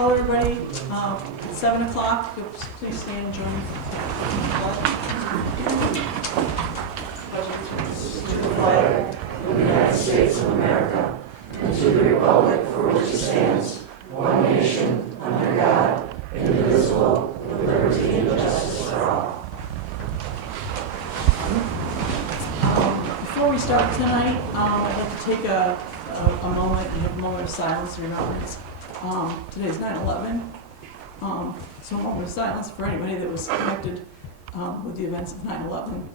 Call everybody at 7 o'clock. Please stand and join. To the flag of the United States of America and to the republic for which it stands, one nation, under God, indivisible, with liberty and justice for all. Before we start tonight, I'd like to take a moment and have a moment of silence and remembrance. Today's 9/11, so a moment of silence for anybody that was connected with the events of 9/11.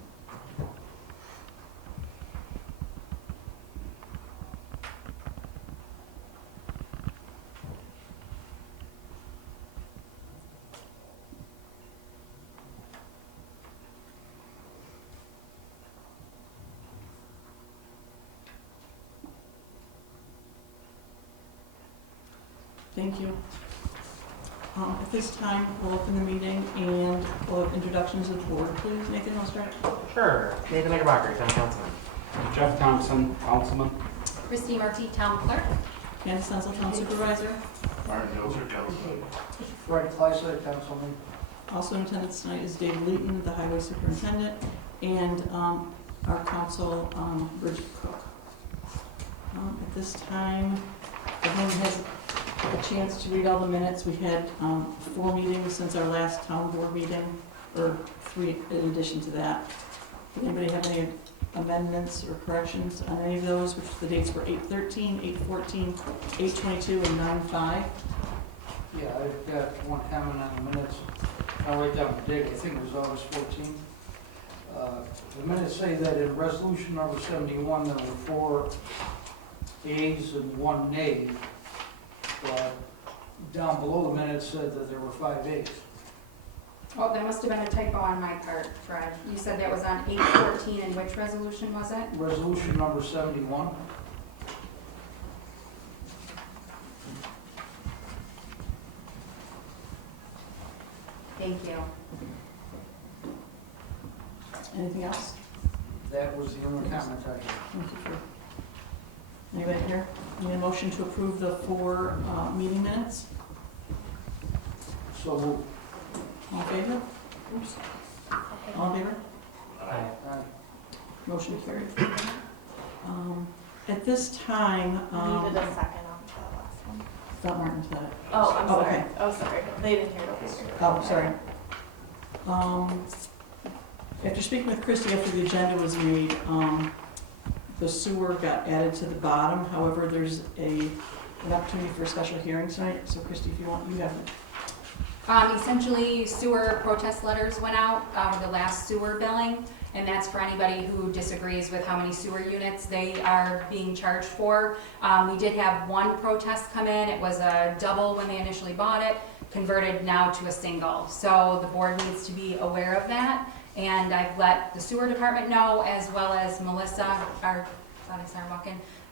Thank you. At this time, we'll open the meeting and we'll have introductions of the board. Please, Nathan, want to start? Sure. Nathan Knickerbocker, Town Councilman. Jeff Thompson, Councilman. Christine Marti, Town Clerk. Candace Senzel, Town Supervisor. Martin Hilser, Councilman. Fred Kleiser, Councilman. Also in attendance tonight is Dave Leeton, the Highway Superintendent, and our council, Bridget Cook. At this time, everyone has a chance to read all the minutes. We had 4 meetings since our last town board meeting, or 3 in addition to that. Does anybody have any amendments or corrections on any of those, which the dates were 8/13, 8/14, 8/22, and 9/5? Yeah, I've got one comment on the minutes. I'll write down the date, I think it was August 14th. The minutes say that in resolution number 71, there were 4 ayes and 1 nay. But down below the minutes said that there were 5 ayes. Oh, that must have been a typo on my part, Fred. You said that was on 8/14, and which resolution was it? Resolution number 71. Thank you. Anything else? That was the only comment I had. Thank you, Fred. Anybody here? Need a motion to approve the 4 meeting minutes? So moved. All in favor? Oops. All in favor? Aye. Motion carried. At this time, Needed a second on the last one. thought Martin said it. Oh, I'm sorry. okay. Oh, sorry. They didn't hear it. Oh, sorry. After speaking with Christie after the agenda was made, the sewer got added to the bottom. However, there's an opportunity for a special hearing tonight. So Christie, if you want, you have it. Essentially, sewer protest letters went out the last sewer billing, and that's for anybody who disagrees with how many sewer units they are being charged for. We did have 1 protest come in. It was a double when they initially bought it, converted now to a single. So the board needs to be aware of that, and I've let the sewer department know, as well as Melissa, our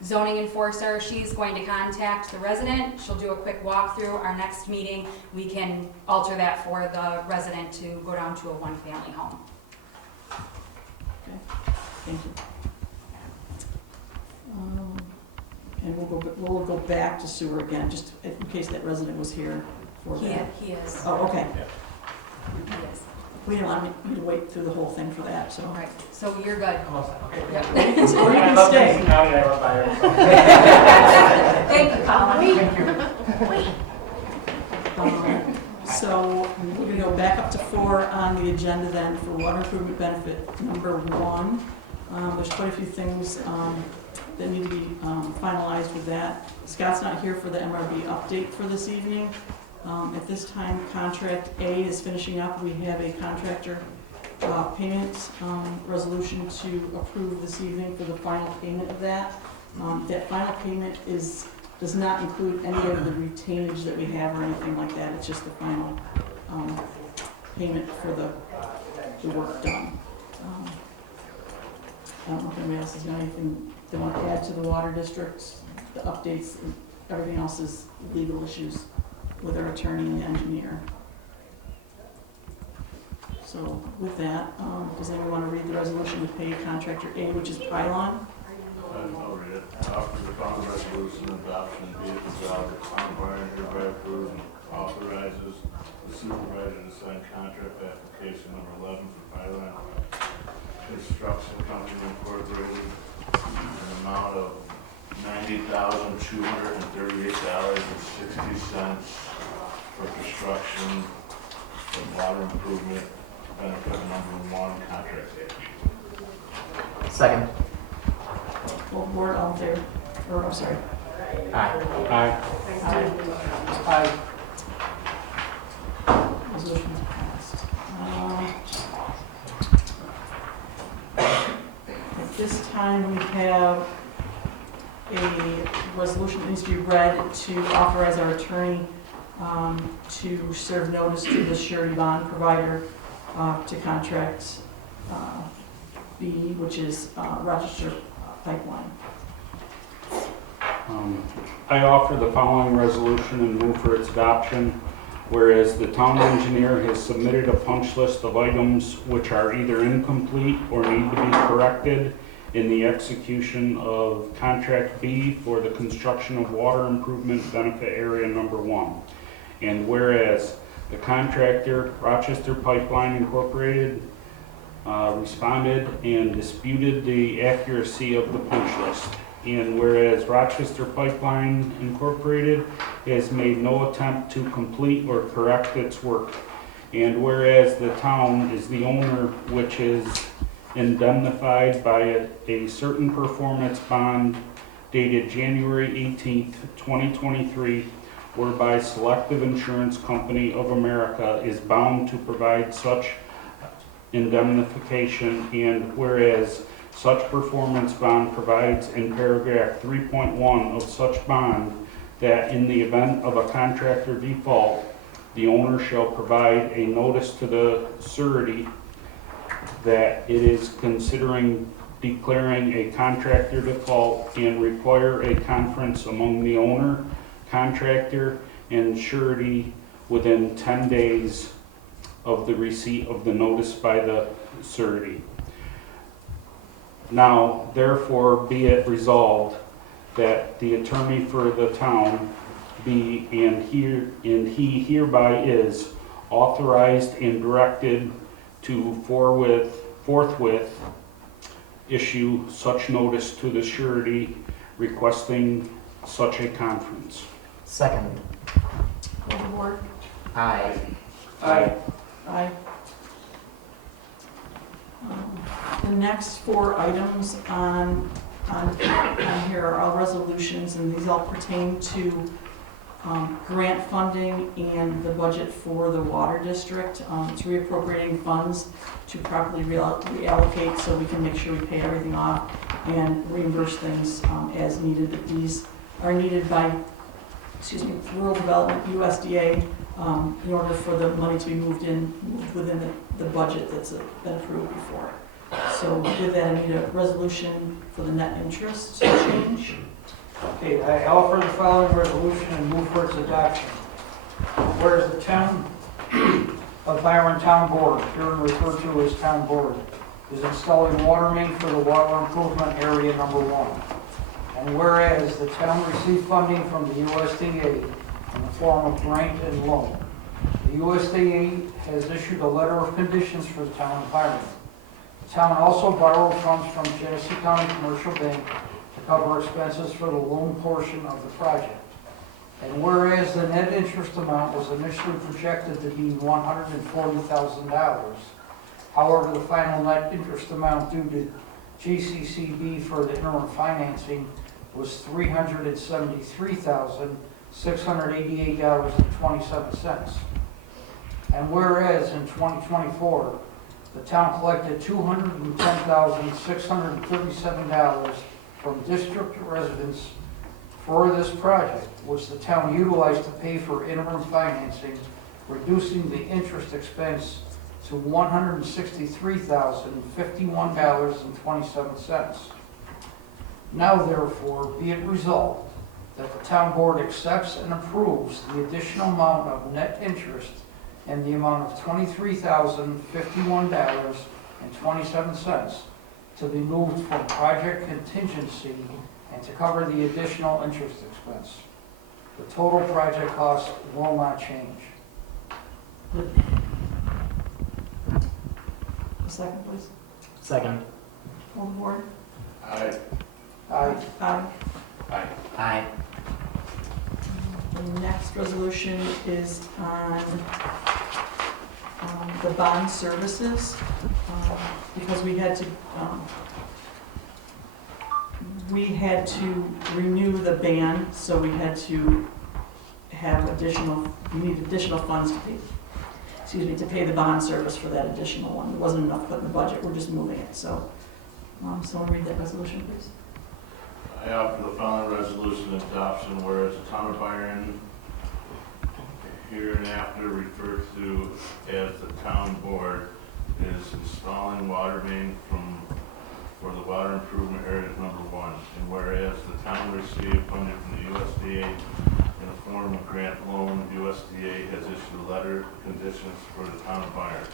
zoning enforcer. She's going to contact the resident. She'll do a quick walkthrough. Our next meeting, we can alter that for the resident to go down to a 1-family home. Okay. Thank you. And we'll go back to sewer again, just in case that resident was here for that. He is. Oh, okay. He is. We didn't want me to wait through the whole thing for that, so. All right, so you're good. Okay. Yep. Or you can I love stay. Mason County, I love Byron. Thank you, Colin. So we're gonna go back up to 4 on the agenda then for water improvement benefit number 1. There's quite a few things that need to be finalized with that. Scott's not here for the MRB update for this evening. At this time, contract A is finishing up. We have a contractor payment resolution to approve this evening for the final payment of that. That final payment does not include any of the retainage that we have or anything like that. It's just the final payment for the work done. I don't know if anybody else has got anything they want to add to the water districts, the updates, everything else is legal issues with our attorney and the engineer. So with that, does anyone want to read the resolution to pay contractor A, which is Pylon? I'll read it. Offer the bond resolution adoption be it resolved that Town Byron hereby approves Supervisor to sign contract application number 11 for Byron Construction Company Incorporated in an amount of $90,238.60 for construction of water improvement benefit number 1 contract action. Second. Full board, all in favor? Or, I'm sorry. Aye. Aye. Aye. Aye. Resolution's passed. At this time, we have a resolution that needs to be read to authorize our attorney to serve notice to the surety bond provider to contract B, which is Rochester Pipeline. I offer the following resolution and move for its adoption. Whereas the town engineer has submitted a punch list of items which are either incomplete or need to be corrected in the execution of Contract B for the construction of water improvement benefit area number 1. And whereas the contractor, Rochester Pipeline Incorporated, responded and disputed the accuracy of the punch list. And whereas Rochester Pipeline Incorporated has made no attempt to complete or correct its work. And whereas the town is the owner which is indemnified by a certain performance bond dated January 18th, 2023, whereby Selective Insurance Company of America is bound to provide such indemnification, and whereas such performance bond provides in paragraph 3.1 of such bond that in the event of a contractor default, the owner shall provide a notice to the surety that it is considering declaring a contractor default and require a conference among the owner, contractor, and surety within 10 days of the receipt of the notice by the surety. Now, therefore, be it resolved that the attorney for the town be and he hereby is authorized and directed to forthwith issue such notice to the surety requesting such a conference. Second. Full board, Aye. Aye. aye. The next 4 items on here are all resolutions, and these all pertain to grant funding and the budget for the water district. It's reappropriating funds to properly reallocate so we can make sure we pay everything off and reimburse things as needed. That these are needed by, Rural Development, USDA, in order for the money to be moved within the budget that's been approved before. So with that, I need a resolution for the net interest change. Okay, I offer the following resolution and move for its adoption. Whereas the town of Byron Town Board, here referred to as Town Board, is installing water main for the water improvement area number 1. And whereas the town received funding from the USDA in the form of grant and loan. The USDA has issued a letter of conditions for the town of Byron. The town also borrowed funds from Genesee County Commercial Bank to cover expenses for the loan portion of the project. And whereas the net interest amount was initially projected to be $140,000, however, the final net interest amount due to GCCB for the interim financing was $373,688.27. And whereas in 2024, the town collected $210,637 from district residents for this project, which the town utilized to pay for interim financing, reducing the interest expense to $163,051.27. Now therefore be it resolved that the town board accepts and approves the additional amount of net interest in the amount of $23,051.27 to be moved from project contingency and to cover the additional interest expense. The total project cost will not change. A second, please. Second. All aboard? Aye. Aye. Aye. Aye. The next resolution is on the bond services, because we had to renew the ban, so we had to have we need additional funds to pay the bond service for that additional one. There wasn't enough put in the budget, we're just moving it, so, someone read that resolution, please. I offer the following resolution adoption, whereas the town of Byron hereinafter referred to as the town board is installing water main for the water improvement area number 1. And whereas the town received funding from the USDA in the form of grant loan, USDA has issued a letter of conditions for the town of Byron.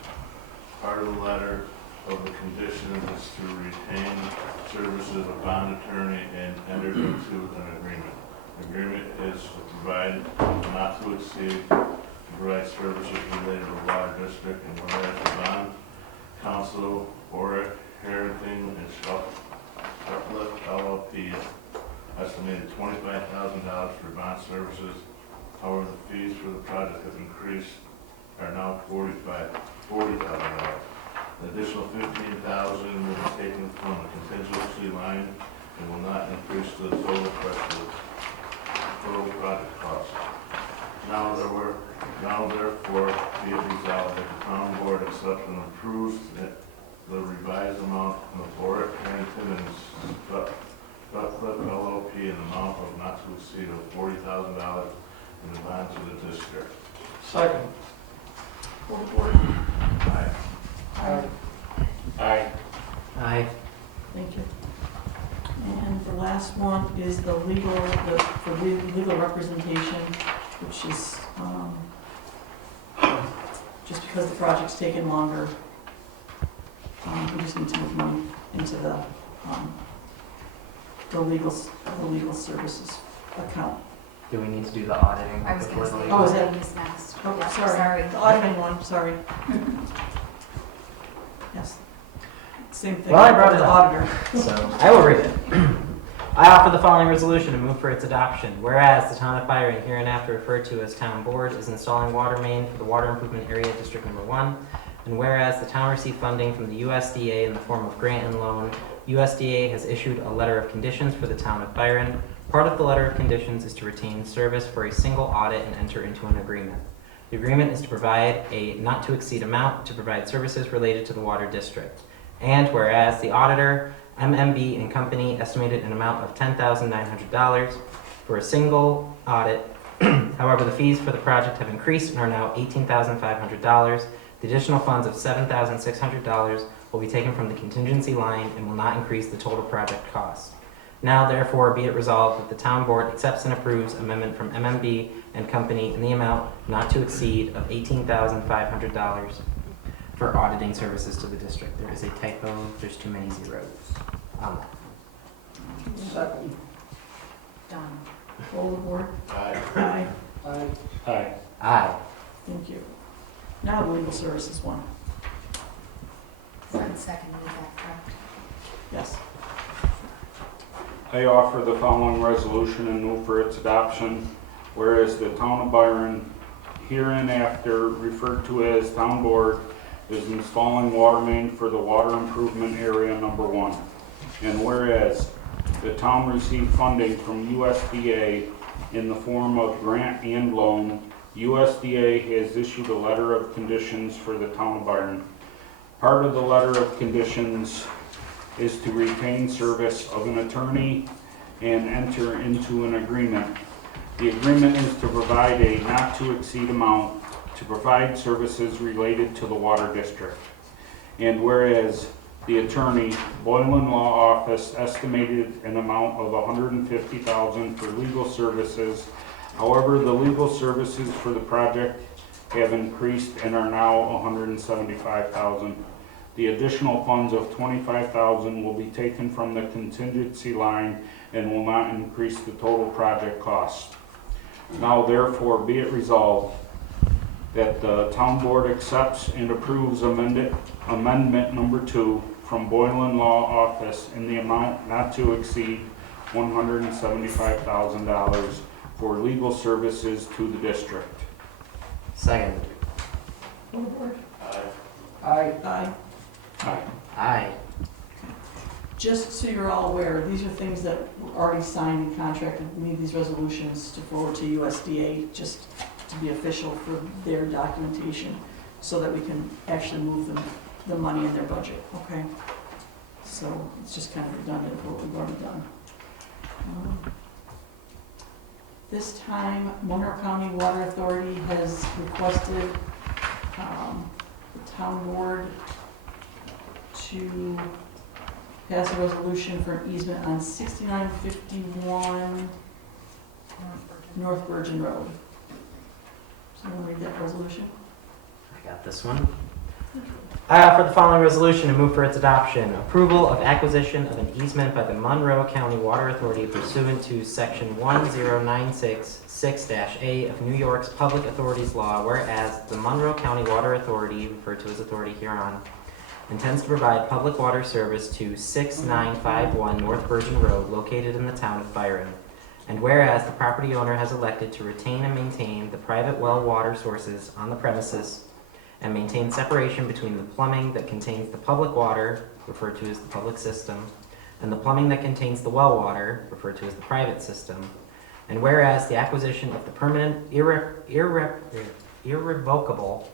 Part of the letter of the conditions is to retain services of bond attorney and enter into an agreement. The agreement is to provide not to exceed, to provide services related to the water district, and whereas the bond council, Oric, Heriting, and Shufflet LLP estimated $25,000 for bond services. However, the fees for the project have increased, are now $40,000. The additional $15,000 will be taken from the contingency line and will not increase the total project cost. Now therefore be it resolved that the town board accepts and approves the revised amount of Oric, Harrington, and Sutcliffe LLP in the amount of not to exceed of $40,000 in the bond to the district. Second. All aboard? Aye. Aye. Aye. Aye. Thank you. And the last one is the legal representation, which is, just because the project's taken longer, we just need to move money into the legal services account. Do we need to do the auditing? I was gonna say, Oh, is that- auditing is next. Oh, Yeah, sorry, the auditing one, sorry. Yes, same thing. Well, I brought it The up. auditor. So I will read it. I offer the following resolution and move for its adoption. Whereas the town of Byron, hereinafter referred to as town board, is installing water main for the water improvement area district number 1. And whereas the town received funding from the USDA in the form of grant and loan, USDA has issued a letter of conditions for the town of Byron. Part of the letter of conditions is to retain service for a single audit and enter into an agreement. The agreement is to provide a not to exceed amount to provide services related to the water district. And whereas the auditor, MMB and Company, estimated an amount of $10,900 for a single audit. However, the fees for the project have increased and are now $18,500. The additional funds of $7,600 will be taken from the contingency line and will not increase the total project cost. Now, therefore, be it resolved that the town board accepts and approves amendment from MMB and Company in the amount not to exceed of $18,500 for auditing services to the district. There is a typo. There's too many zeros on that. Second. Done. All aboard? Aye. Aye. Aye. Aye. Aye. Thank you. Now the legal services one. Fred seconded that, correct? Yes. I offer the following resolution and move for its adoption. Whereas the town of Byron, hereinafter referred to as town board, is installing water main for the water improvement area number 1. And whereas the town received funding from USDA in the form of grant and loan, USDA has issued a letter of conditions for the town of Byron. Part of the letter of conditions is to retain service of an attorney and enter into an agreement. The agreement is to provide a not to exceed amount to provide services related to the water district. And whereas the attorney, Boylan Law Office, estimated an amount of $150,000 for legal services. However, the legal services for the project have increased and are now $175,000. The additional funds of $25,000 will be taken from the contingency line and will not increase the total project cost. Now therefore be it resolved that the town board accepts and approves amendment number 2 from Boylan Law Office in the amount not to exceed $175,000 for legal services to the district. Second. Full board? Aye. Aye. Aye. Aye. Just so you're all aware, these are things that were already signed and contracted. We need these resolutions to forward to USDA just to be official for their documentation so that we can actually move the money in their budget, okay? So it's just kind of redundant for what we've already done. This time, Monroe County Water Authority has requested the town board to pass a resolution for an easement on 6951 North Virgin Road. Someone read that resolution? I got this one. I offer the following resolution and move for its adoption. Approval of acquisition of an easement by the Monroe County Water Authority pursuant to Section 10966-A of New York's Public Authorities Law, whereas the Monroe County Water Authority, referred to as authority hereon, intends to provide public water service to 6951 North Virgin Road located in the town of Byron. And whereas the property owner has elected to retain and maintain the private well water sources on the premises and maintain separation between the plumbing that contains the public water, referred to as the public system, and the plumbing that contains the well water, referred to as the private system. And whereas the acquisition of the permanent irrevocable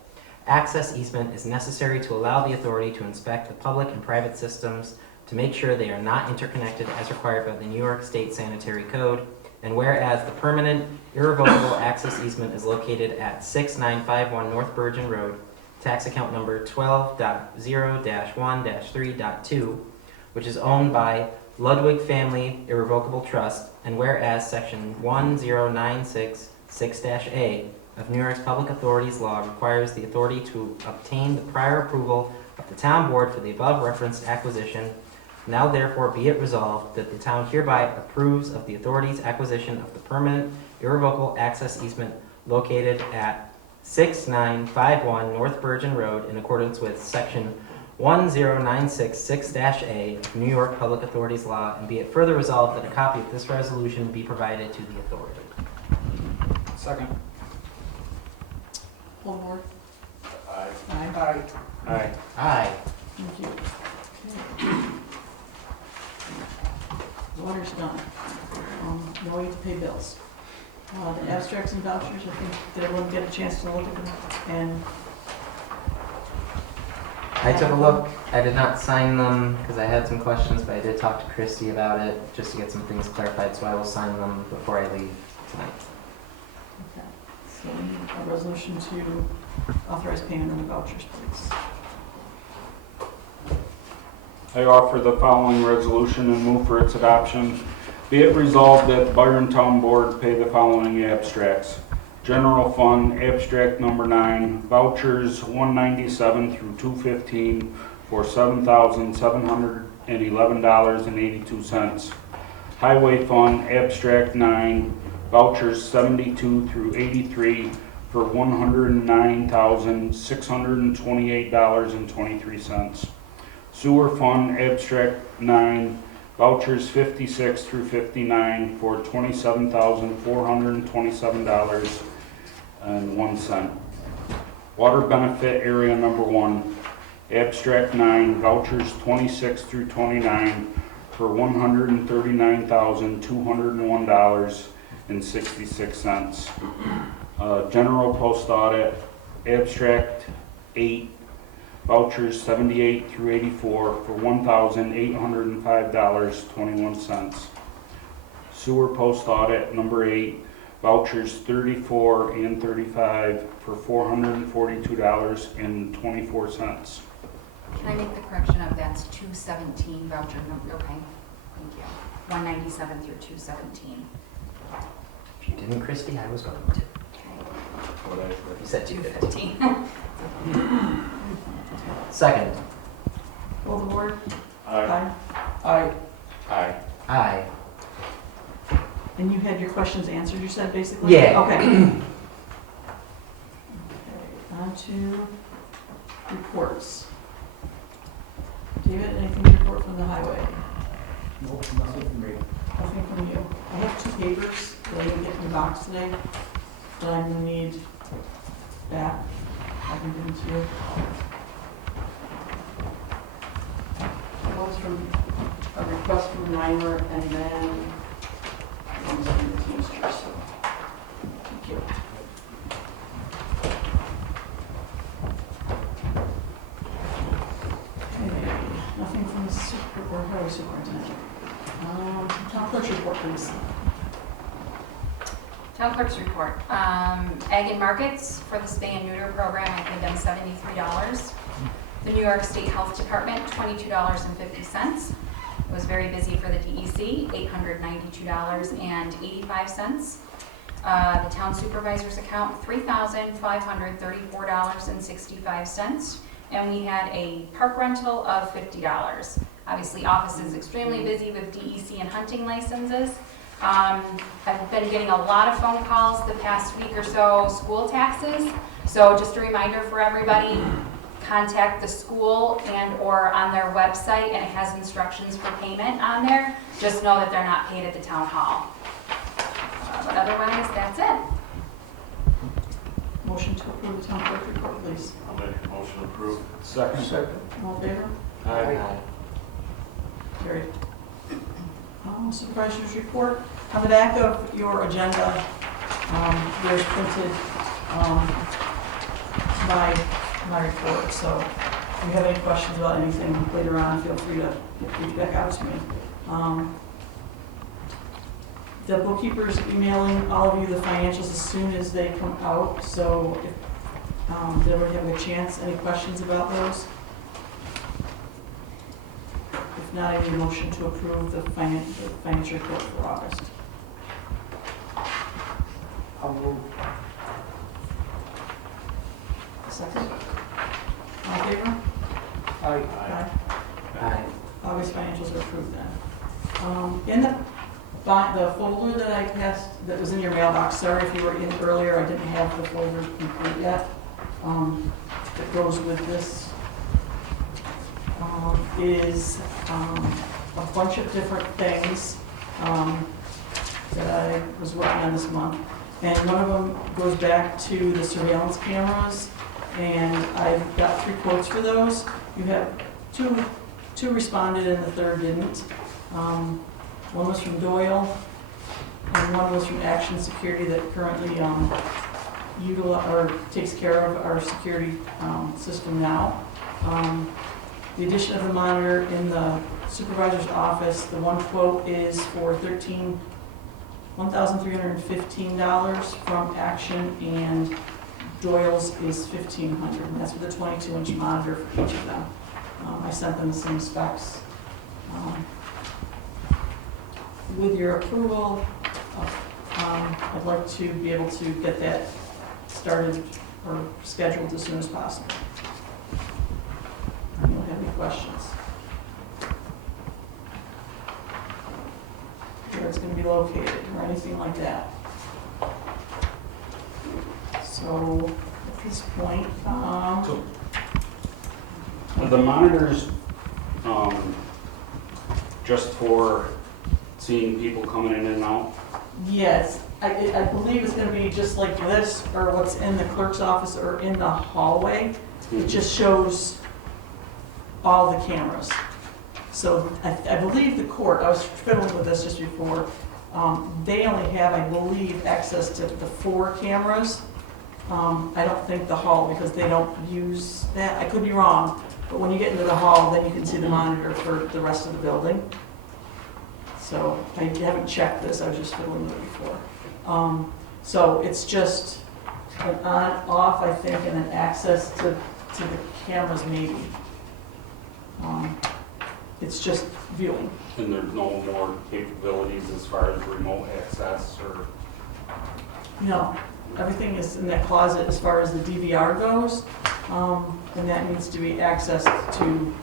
access easement is necessary to allow the authority to inspect the public and private systems to make sure they are not interconnected as required by the New York State Sanitary Code. And whereas the permanent irrevocable access easement is located at 6951 North Virgin Road, tax account number 12.0-1-3.2, which is owned by Ludwig Family Irrevocable Trust, and whereas Section 10966-A of New York's Public Authorities Law requires the authority to obtain the prior approval of the town board for the above referenced acquisition, now therefore be it resolved that the town hereby approves of the authority's acquisition of the permanent irrevocable access easement located at 6951 North Virgin Road in accordance with Section 10966-A of New York Public Authorities Law, and be it further resolved that a copy of this resolution be provided to the authority. Second. Full board? Aye. Aye. Aye. Aye. Aye. Thank you. Okay. Water's done. Now we have to pay bills. The abstracts and vouchers, I think, did everyone get a chance to look at them? And I took a look. I did not sign them because I had some questions, but I did talk to Christy about it just to get some things clarified, so I will sign them before I leave tonight. okay. So we need a resolution to authorize payment of the vouchers, please. I offer the following resolution and move for its adoption. Be it resolved that Byron Town Board pay the following abstracts. General Fund, Abstract Number 9, Vouchers 197 through 215 for $7,711.82. Highway Fund, Abstract 9, Vouchers 72 through 83 for $109,628.23. Sewer Fund, Abstract 9, Vouchers 56 through 59 for $27,427.01. Water Benefit Area Number 1, Abstract 9, Vouchers 26 through 29 for $139,201.66. General Post Audit, Abstract 8, Vouchers 78 through 84 for $1,805.21. Sewer Post Audit Number 8, Vouchers 34 and 35 for $442.24. Can I make the correction of that's 217 voucher number? Okay, thank you. 197 through 217. If you didn't, Christy, I was going to. Okay. You said 215. 215. Second. Full board? Aye. Aye. Aye. Aye. And you had your questions answered, you said, basically? Yeah. Okay. Okay. to reports. David, anything to report from the highway? Nope, nothing from me. Nothing from you. I have 2 papers that I didn't get in the box today that I'm gonna need back. I can give them to you. One's from a request from Reimer, and then one's from the Teamsters, so thank you. Okay, nothing from the highway superintendent. Town clerk's report, please. Town clerk's report. Egg and markets for the spay and neuter program, I paid them $73. The New York State Health Department, $22.50. It was very busy for the DEC, $892.85. The town supervisor's account, $3,534.65. And we had a park rental of $50. Obviously, office is extremely busy with DEC and hunting licenses. I've been getting a lot of phone calls the past week or so, school taxes. So just a reminder for everybody, contact the school and/or on their website, and it has instructions for payment on there. Just know that they're not paid at the town hall. But otherwise, that's it. Motion to approve the town clerk's report, please. I'll make a motion to approve. Second. All in favor? Aye. Carried. Supervisor's report. On the back of your agenda, there's printed my report. So if you have any questions about anything later on, feel free to reach back out to me. The bookkeeper's emailing all of you the financials as soon as they come out. So if did everybody have a chance? Any questions about those? If not, I need a motion to approve the financial report for August. I'll move. Second? All in favor? Aye. Aye. August financials are approved then. In the folder that I passed, that was in your mailbox, sorry if you were in earlier, I didn't have the folder complete yet. That goes with this is a bunch of different things that I was working on this month. And one of them goes back to the surveillance cameras, and I've got 3 quotes for those. You have two responded and the third didn't. One was from Doyle, and one was from Action Security that currently takes care of our security system now. The addition of the monitor in the supervisor's office, the one quote is for $1,315 from Action, and Doyle's is $1,500, and that's with a 22-inch monitor for each of them. I sent them the same specs. With your approval, I'd like to be able to get that started or scheduled as soon as possible. I don't have any questions. Where it's going to be located or anything like that. So at this point, The monitors, just for seeing people coming in and out? yes, I believe it's going to be just like this, or what's in the clerk's office or in the hallway. It just shows all the cameras. So I believe the court, I was fiddling with this just before, they only have, I believe, access to the 4 cameras. I don't think the hall, because they don't use that. I could be wrong, but when you get into the hall, then you can see the monitor for the rest of the building. So I haven't checked this, I was just fiddling with it before. So it's just an on, off, I think, and then access to the cameras maybe. It's just viewing. And there's no more capabilities as far as remote access or? No, everything is in that closet as far as the DVR goes, and that needs to be accessed to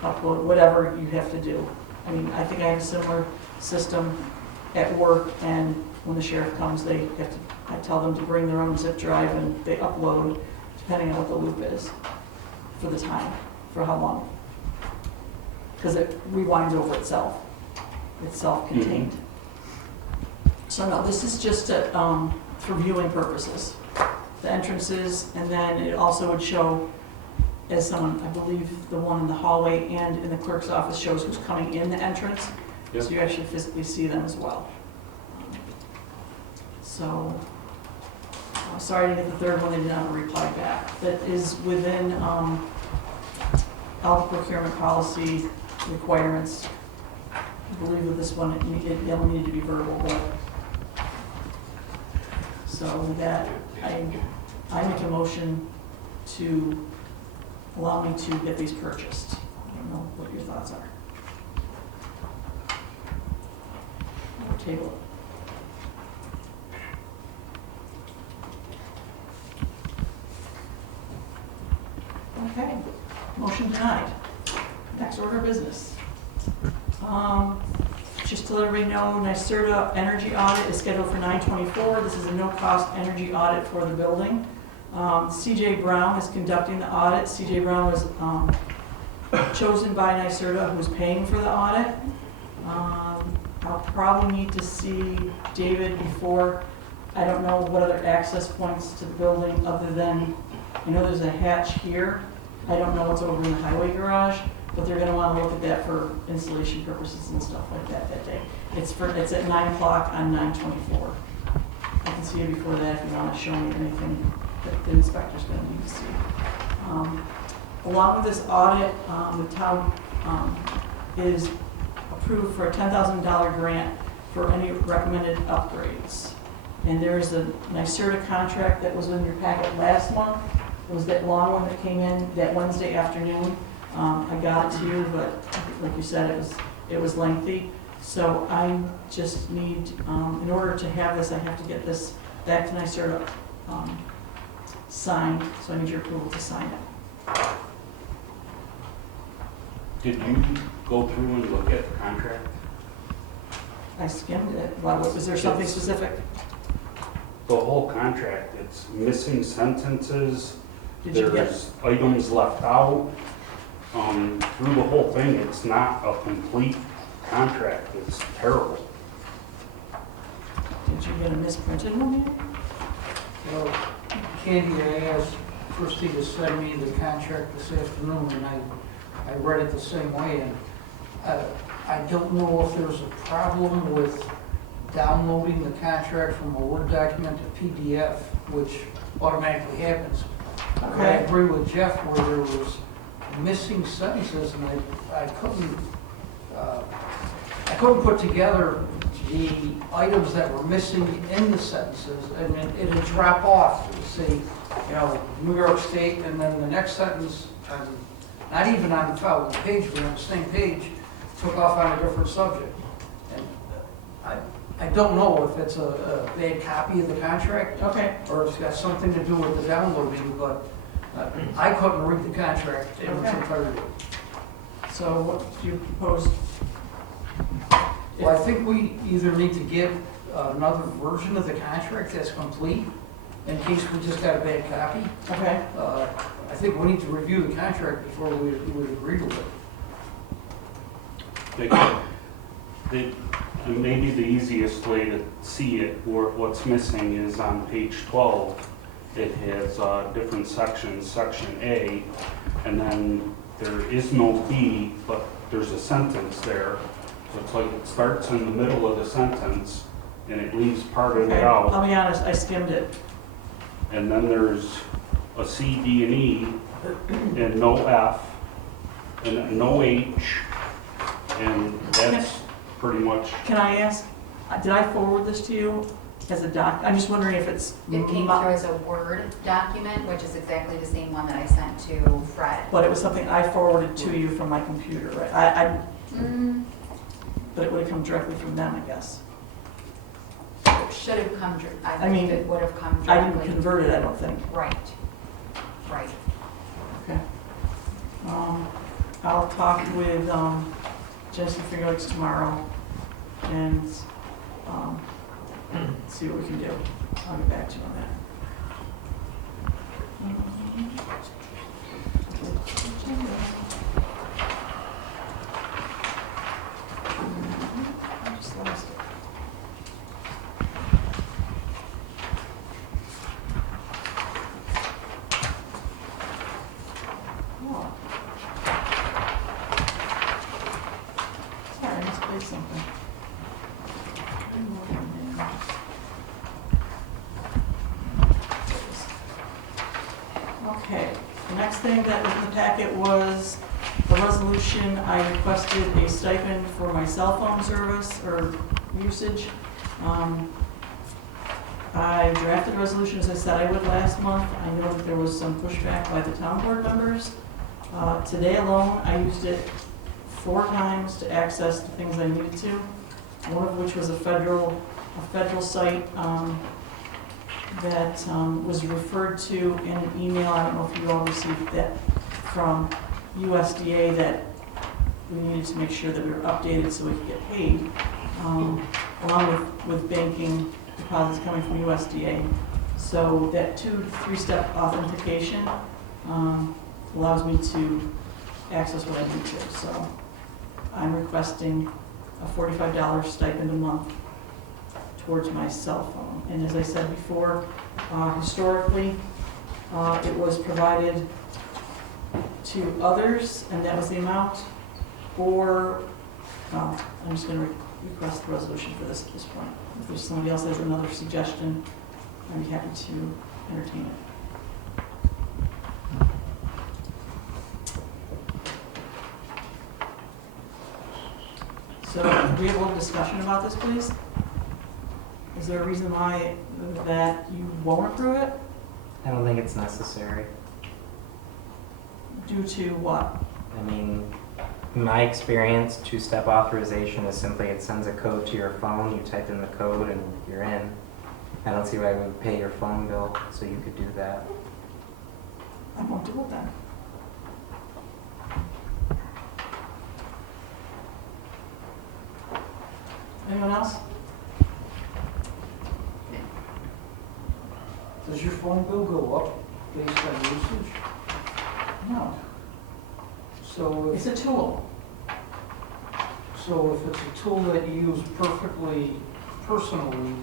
upload whatever you have to do. I mean, I think I have a similar system at work, and when the sheriff comes, they have to I tell them to bring their own zip drive and they upload, depending on what the loop is, for the time, for how long. Because it rewinds over itself. It's self-contained. So no, this is just for viewing purposes. The entrances, and then it also would show, as someone, I believe the one in the hallway and in the clerk's office shows who's coming in the entrance. Yep. So you actually physically see them as well. So, sorry I didn't get the third one, they did not reply back. That is within all the procurement policy requirements. I believe with this one, it only needed to be verbal, but. So with that, I make a motion to allow me to get these purchased. I don't know what your thoughts are. Or table it. Okay, motion denied. Next order of business. Just to let everybody know, NYSERDA energy audit is scheduled for 9/24. This is a no-cost energy audit for the building. CJ Brown is conducting the audit. CJ Brown was chosen by NYSERDA, who is paying for the audit. I'll probably need to see David before. I don't know what other access points to the building other than, I know there's a hatch here. I don't know what's over in the highway garage, but they're gonna wanna look at that for installation purposes and stuff like that day. It's at 9 o'clock on 9/24. I can see you before that if you wanna show me anything that the inspector's gonna need to see. Along with this audit, the town is approved for a $10,000 grant for any recommended upgrades. And there's a NYSERDA contract that was in your packet last month. It was that long one that came in that Wednesday afternoon. I got it to you, but like you said, it was lengthy. So I just need, in order to have this, I have to get this back to NYSERDA signed. So I need your approval to sign it. Did you go through and look at the contract? I skimmed it. Why, was there something specific? The whole contract, it's missing sentences, Did you get? there's items left out. Through the whole thing, it's not a complete contract, it's terrible. Did you get a misprinted one here? Well, Candy, I asked Christie to send me the contract this afternoon, and I read it the same way, and I don't know if there's a problem with downloading the contract from a Word document to PDF, which automatically happens. I Okay. agree with Jeff where there was missing sentences, and I couldn't put together the items that were missing in the sentences, and it'd drop off, say, New York State, and then the next sentence, not even on the following page, but on the same page, took off on a different subject. And I don't know if it's a bad copy of the contract, Okay. or if it's got something to do with the downloading, but I couldn't read the contract in its Okay. entirety. So what do you propose? Well, I think we either need to get another version of the contract that's complete, in case we just got a bad copy. Okay. I think we need to review the contract before we would agree to it. And maybe the easiest way to see it, or what's missing, is on page 12. It has different sections, section A, and then there is no B, but there's a sentence there. So it's like it starts in the middle of the sentence, and it leaves part of it Okay. out. I'll be honest, I skimmed it. And then there's a C, D, and E, and no F, and no H, and that's pretty much. Can I ask, did I forward this to you as a doc? I'm just wondering if it's. It came through as a Word document, which is exactly the same one that I sent to Fred. But it was something I forwarded to you from my computer, right? But it would have come directly from them, I guess. It should have come, I I mean, think it would have come I directly. didn't convert it, I don't think. Right, right. Okay. I'll talk with Jesse Figoix tomorrow and see what we can do. I'll get back to you on that. I just lost it. Oh. Sorry, I misplaced something. Okay, the next thing that was in the packet was a resolution. I requested a stipend for my cell phone service or usage. I drafted a resolution as I said I would last month. I know that there was some pushback by the town board members. Today alone, I used it 4 times to access the things I needed to, one of which was a federal site that was referred to in an email. I don't know if you all received that from USDA, that we needed to make sure that we were updated so we could get paid, along with banking deposits coming from USDA. So that 2 to 3-step authentication allows me to access what I need to. So I'm requesting a $45 stipend a month towards my cell phone. And as I said before, historically, it was provided to others, and that was the amount, or, well, I'm just going to request the resolution for this at this point. If there's somebody else that has another suggestion, I'd be happy to entertain it. So, do we have a little discussion about this, please? Is there a reason why that you won't approve it? I don't think it's necessary. Due to what? I mean, in my experience, 2-step authorization is simply it sends a code to your phone, you type in the code, and you're in. I don't see why we would pay your phone bill, so you could do that. I won't do it then. Anyone else? Does your phone bill go up based on usage? No. So It's if, a tool. so if it's a tool that you use perfectly personally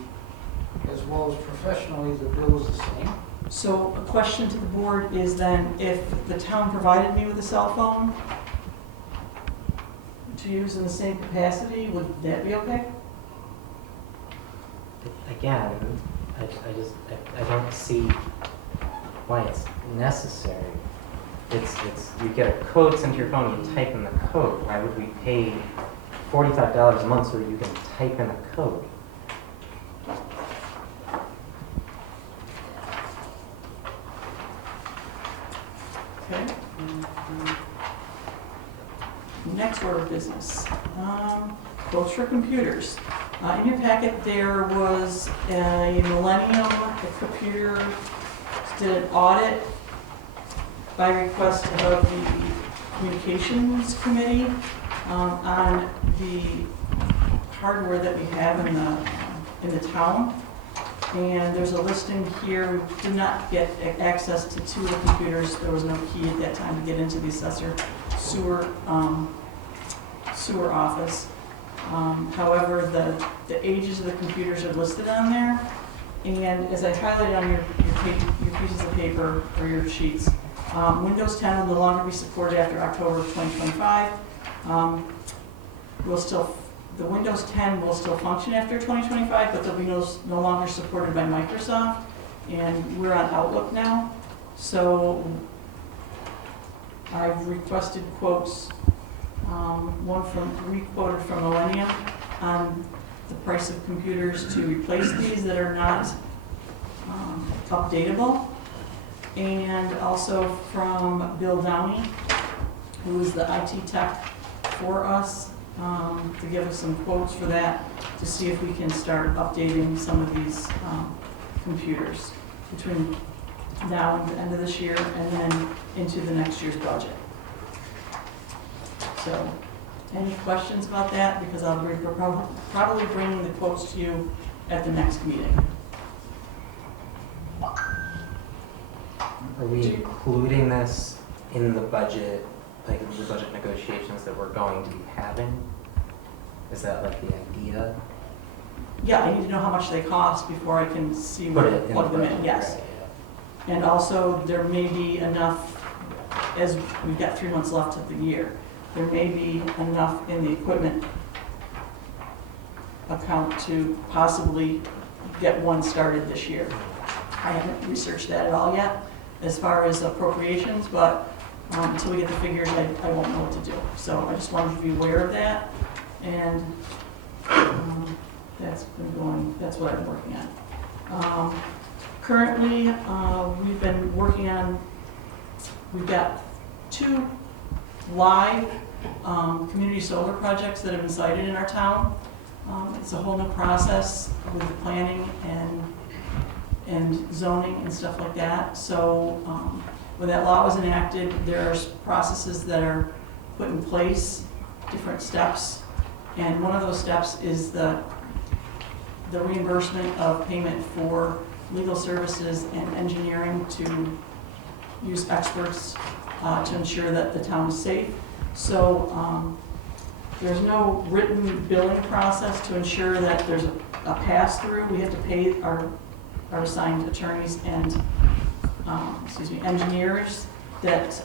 as well as professionally, the bill is the same? So a question to the board is then, if the town provided me with a cell phone to use in the same capacity, would that be okay? Again, I don't see why it's necessary. It's you get a code sent to your phone, you type in the code. Why would we pay $45 a month so that you can type in a code? Okay. Next order of business. Quotes for computers. In your packet, there was a Millennium computer, did an audit by request of the Communications Committee on the hardware that we have in the town. And there's a listing here. We did not get access to 2 of the computers. There was no key at that time to get into the assessor sewer office. However, the ages of the computers are listed on there. And as I highlighted on your pieces of paper or your sheets, Windows 10 will no longer be supported after October of 2025. The Windows 10 will still function after 2025, but they'll be no longer supported by Microsoft. And we're on Outlook now. So I've requested quotes, we quoted from Millennium on the price of computers to replace these that are not updatable. And also from Bill Downey, who is the IT tech for us, to give us some quotes for that, to see if we can start updating some of these computers between now and the end of this year and then into the next year's budget. So, any questions about that? Because I'll be probably bringing the quotes to you at the next meeting. Are we including this in the budget, like the budget negotiations that we're going to be having? Is that like the idea? Yeah, I need to know how much they cost before I can see Put where it to in plug the them in, budget, yes. right, And also, there may be enough, as we've got 3 months left of the year, there may be enough in the equipment account to possibly get one started this year. I haven't researched that at all yet, as far as appropriations, but until we get the figures, I won't know what to do. So I just wanted to be aware of that, and that's been going, that's what I'm working on. Currently, we've been working on, we've got 2 live community solar projects that have been cited in our town. It's a whole new process with the planning and zoning and stuff like that. So when that law was enacted, there are processes that are put in place, different steps. And one of those steps is the reimbursement of payment for legal services and engineering to use experts to ensure that the town is safe. So there's no written billing process to ensure that there's a pass-through. We have to pay our assigned attorneys and engineers that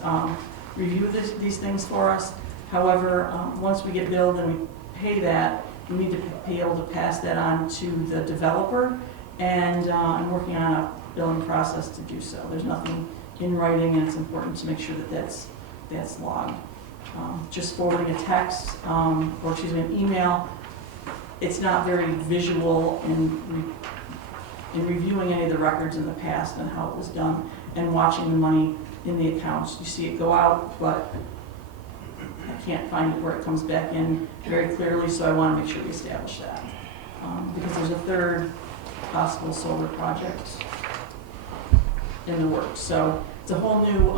review these things for us. However, once we get billed and we pay that, we need to be able to pass that on to the developer, and I'm working on a billing process to do so. There's nothing in writing, and it's important to make sure that that's logged. Just forwarding a text, or excuse me, an email, it's not very visual in reviewing any of the records in the past and how it was done, and watching the money in the accounts. You see it go out, but I can't find it where it comes back in very clearly, so I want to make sure we establish that. Because there's a third possible solar project in the works. So it's a whole new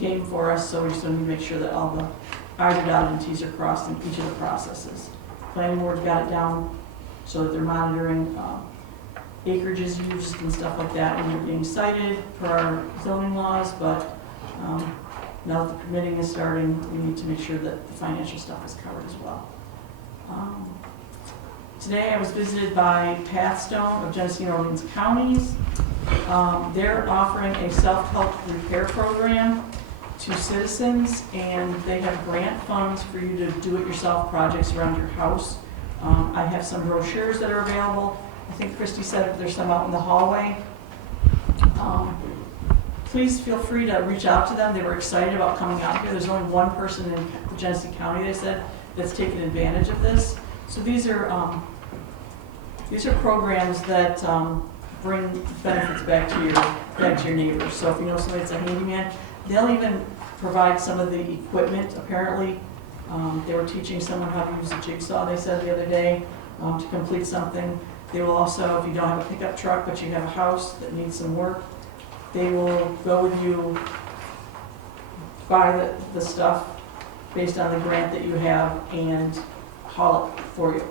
game for us, so we just need to make sure that all the I's are dotted and T's are crossed in each of the processes. Planning board's got it down so that they're monitoring acreages used and stuff like that when they're being cited per our zoning laws, but now that the permitting is starting, we need to make sure that the financial stuff is covered as well. Today I was visited by Pathstone of Genesee and Orleans counties. They're offering a self-help repair program to citizens, and they have grant funds for you to do-it-yourself projects around your house. I have some brochures that are available. I think Christy said that there's some out in the hallway. Please feel free to reach out to them. They were excited about coming out here. There's only one person in Genesee County, they said, that's taken advantage of this. So these are programs that bring benefits back to your neighbors. So if you know somebody that's a handyman, they'll even provide some of the equipment. Apparently, they were teaching someone how to use a jigsaw, they said the other day, to complete something. They will also, if you don't have a pickup truck but you have a house that needs some work, they will go with you, buy the stuff based on the grant that you have, and haul it for you.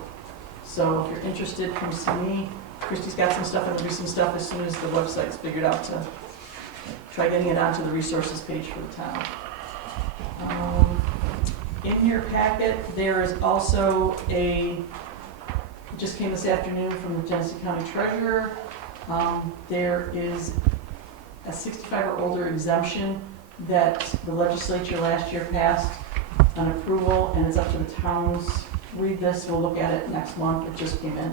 So if you're interested, come see me. Christy's got some stuff, and there'll be some stuff as soon as the website's figured out to try getting it onto the resources page for the town. In your packet, there is also it just came this afternoon from the Genesee County Treasurer. There is a 65 or older exemption that the legislature last year passed an approval, and it's up to the towns. Read this, we'll look at it next month. It just came in.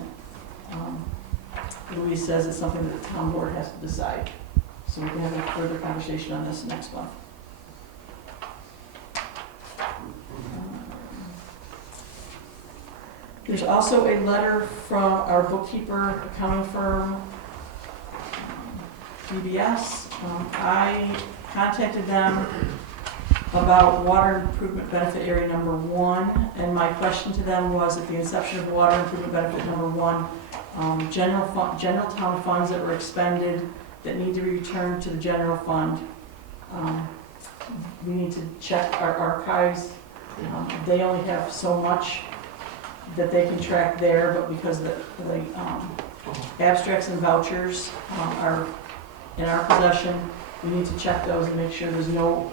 Louise says it's something that the town board has to decide. So we can have a further conversation on this next month. There's also a letter from our bookkeeper accounting firm, DBS. I contacted them about water improvement benefit area number 1, and my question to them was, at the inception of water improvement benefit number 1, general town funds that were expended that need to be returned to the general fund, we need to check our archives. They only have so much that they can track there, but because the abstracts and vouchers are in our possession, we need to check those and make sure there's no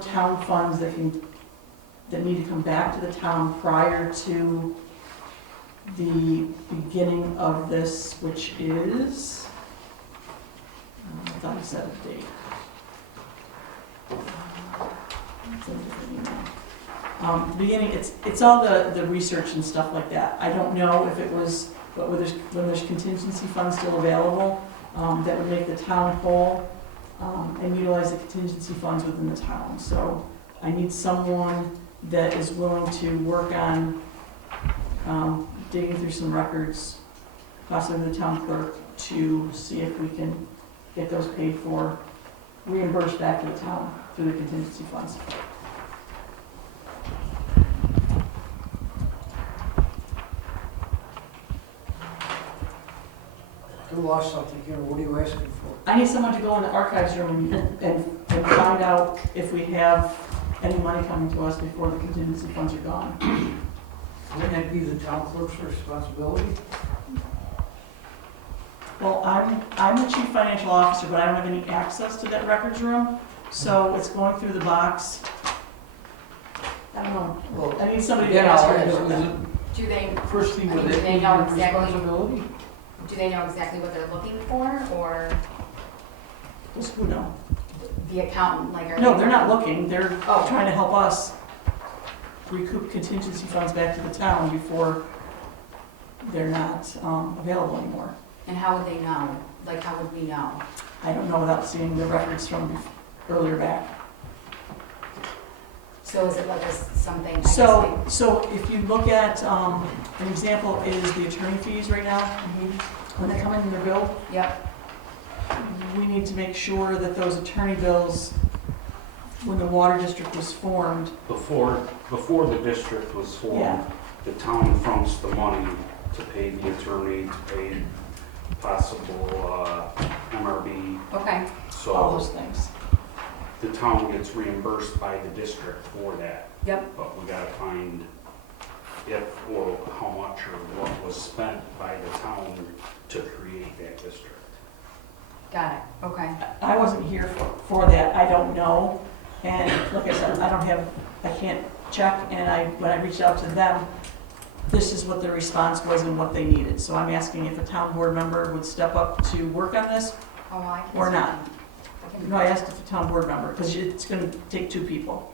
town funds that need to come back to the town prior to the beginning of this, which is, I thought I said a date. It's in a different email. Beginning, it's all the research and stuff like that. I don't know if it was, but when there's contingency funds still available, that would make the town whole, and utilize the contingency funds within the town. So I need someone that is willing to work on, digging through some records, possibly the town clerk, to see if we can get those paid for, reimbursed back to the town through the contingency funds. You lost something here, what are you asking for? I need someone to go in the archives room and find out if we have any money coming to us before the contingency funds are gone. Wouldn't that be the town clerk's responsibility? Well, I'm the chief financial officer, but I don't have any access to that records room, so it's going through the box. I don't know. Well, I need somebody to again, ask I'll her to ask, do is that. it, Do they, firstly, would Do it they be know your exactly- responsibility? do they know exactly what they're looking for, or Just who knows? the accountant, like, are No, they? they're not looking, they're Oh. trying to help us recoup contingency funds back to the town before they're not available anymore. And how would they know? Like, how would we know? I don't know without seeing the records from earlier back. So is it like something, I guess they- So if you look at, an example is the attorney fees right now, when they come in their bill, Yep, we need to make sure that those attorney bills, when the water district was formed, Before the district was formed, Yeah. the town fronts the money to pay the attorney, to pay possible MRB. okay, all So those things. the town gets reimbursed by the district for that. yep, But we gotta find if or how much or what was spent by the town to create that district. got it, okay. I wasn't here for that, I don't know, and like I said, I can't check, and when I reached out to them, this is what their response was and what they needed, so I'm asking if a town board member would step up to work on this. Oh, well, I can. Or not. I can- No, I asked if a town board member, because it's gonna take two people.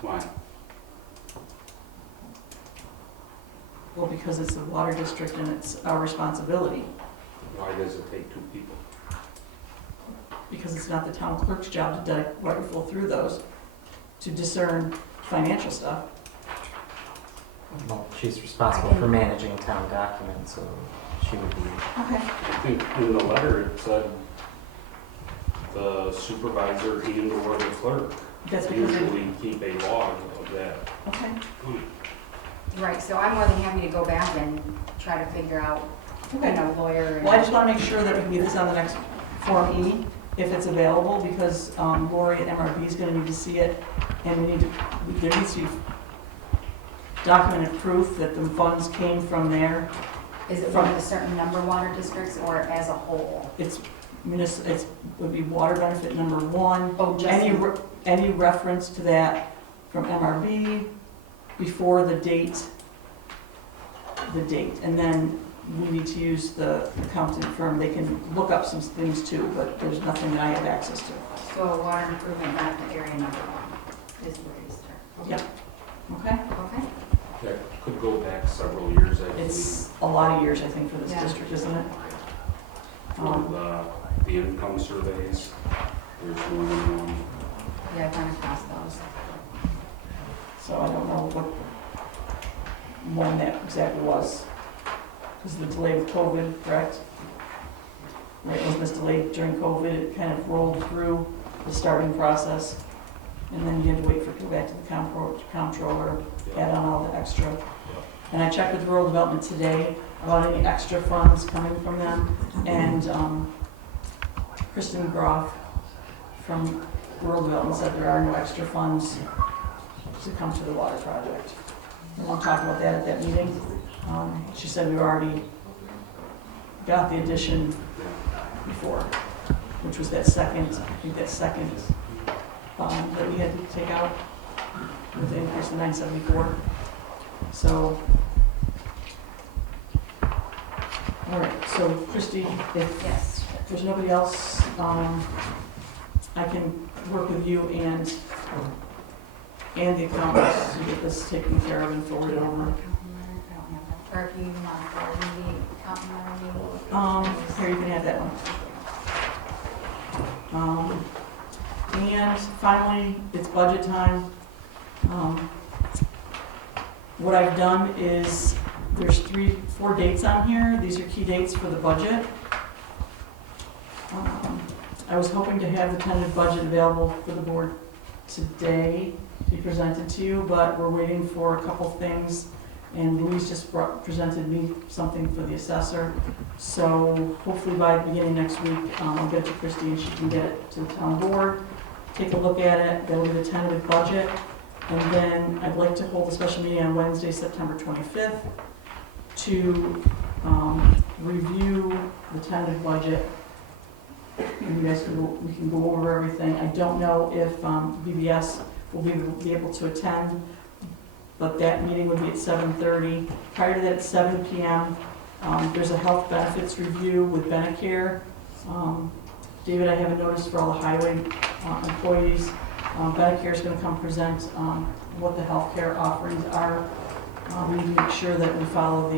Why? Well, because it's the water district and it's our responsibility, Why does it take two people? because it's not the town clerk's job to rifle through those, to discern financial stuff. Well, she's responsible for managing town documents, so she would be. Okay. I think in the letter it said the supervisor and or the clerk That's because they, usually keep a log of that. okay, Right, so I'm more than happy to go back and try to figure out, you okay. know, lawyer and. Well, I just wanna make sure that we can get this on the next Form E, if it's available, because Lori at MRB is gonna need to see it, and there needs to be documented proof that the funds came from there. Is it from a certain number of water districts or as a whole? It's would be water benefit number one. Oh, just. Any reference to that from MRB before the date, and then we need to use the accountant firm. They can look up some things too, but there's nothing that I have access to. So a water improvement benefit area number one is where you start. Yep. Okay? Okay, That could go back several years, I believe. It's a lot of years, I think, for this Yeah. district, isn't it? For the income surveys, there's more than one. yeah, I've run across those. So I don't know what one that exactly was. Because of the delay with COVID, correct? Right, it was delayed during COVID, it kind of rolled through the starting process. And then you had to wait for it to go back to the comptroller, add on all the extra. And I checked with rural development today about any extra funds coming from them. And Kristen Groff from rural development said there are no extra funds to come to the water project. And we'll talk about that at that meeting. She said we already got the addition before. which was that second, that we had to take out with the increase of 974. So, all right, so Christie, if Yes. there's nobody else, I can work with you and the accountants to get this taken care of and forwarded over. Or if you want to forward me the account number, maybe. Here, you can have that one. And finally, it's budget time. What I've done is, there's 4 dates on here. These are key dates for the budget. I was hoping to have the tentative budget available for the board today to be presented to you, but we're waiting for a couple things. And Louise just presented me something for the assessor. So hopefully by the beginning next week, I'll get it to Christie and she can get it to the town board. Take a look at it, that'll be the tentative budget. And then I'd like to hold a special meeting on Wednesday, September 25th to review the tentative budget. And you guys we can go over everything. I don't know if BBS will be able to attend, but that meeting would be at 7:30. Prior to that, at 7 p.m., there's a health benefits review with Benecare. David, I have a notice for all the highway employees. Benecare is going to come present what the health care offerings are. We need to make sure that we follow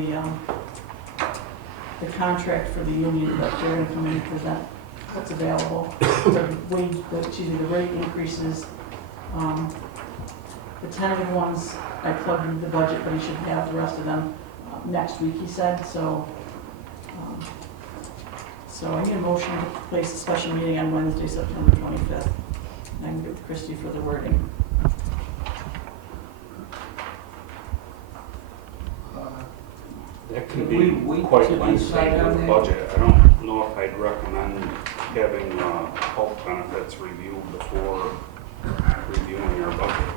the contract for the union, but they're going to come in and present what's available. The rate increases. The tentative ones, I plugged into the budget, but he should have the rest of them next week, he said. So I need a motion to place a special meeting on Wednesday, September 25th. And I can give Christie for the wording. That can be quite lengthy with the budget. I don't know if I'd recommend having health benefits reviewed before reviewing our budget.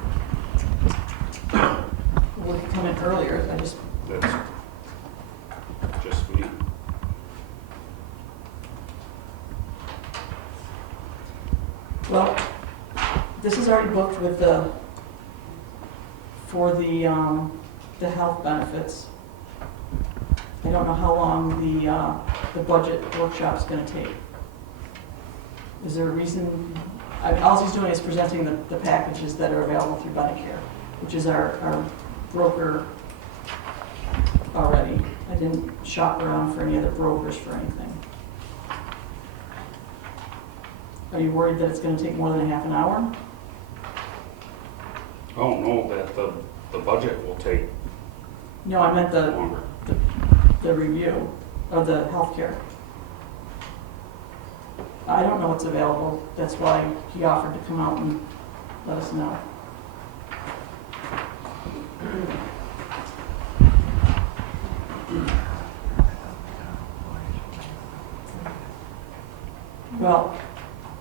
We'll come in earlier. That's just me. Well, this is already booked with for the health benefits. I don't know how long the budget workshop's going to take. Is there a reason? All he's doing is presenting the packages that are available through Medicare, which is our broker already. I didn't shop around for any other brokers for anything. Are you worried that it's going to take more than a half an hour? I don't know that the budget will take No, I meant longer. the review of the healthcare. I don't know what's available. That's why he offered to come out and let us know. Well,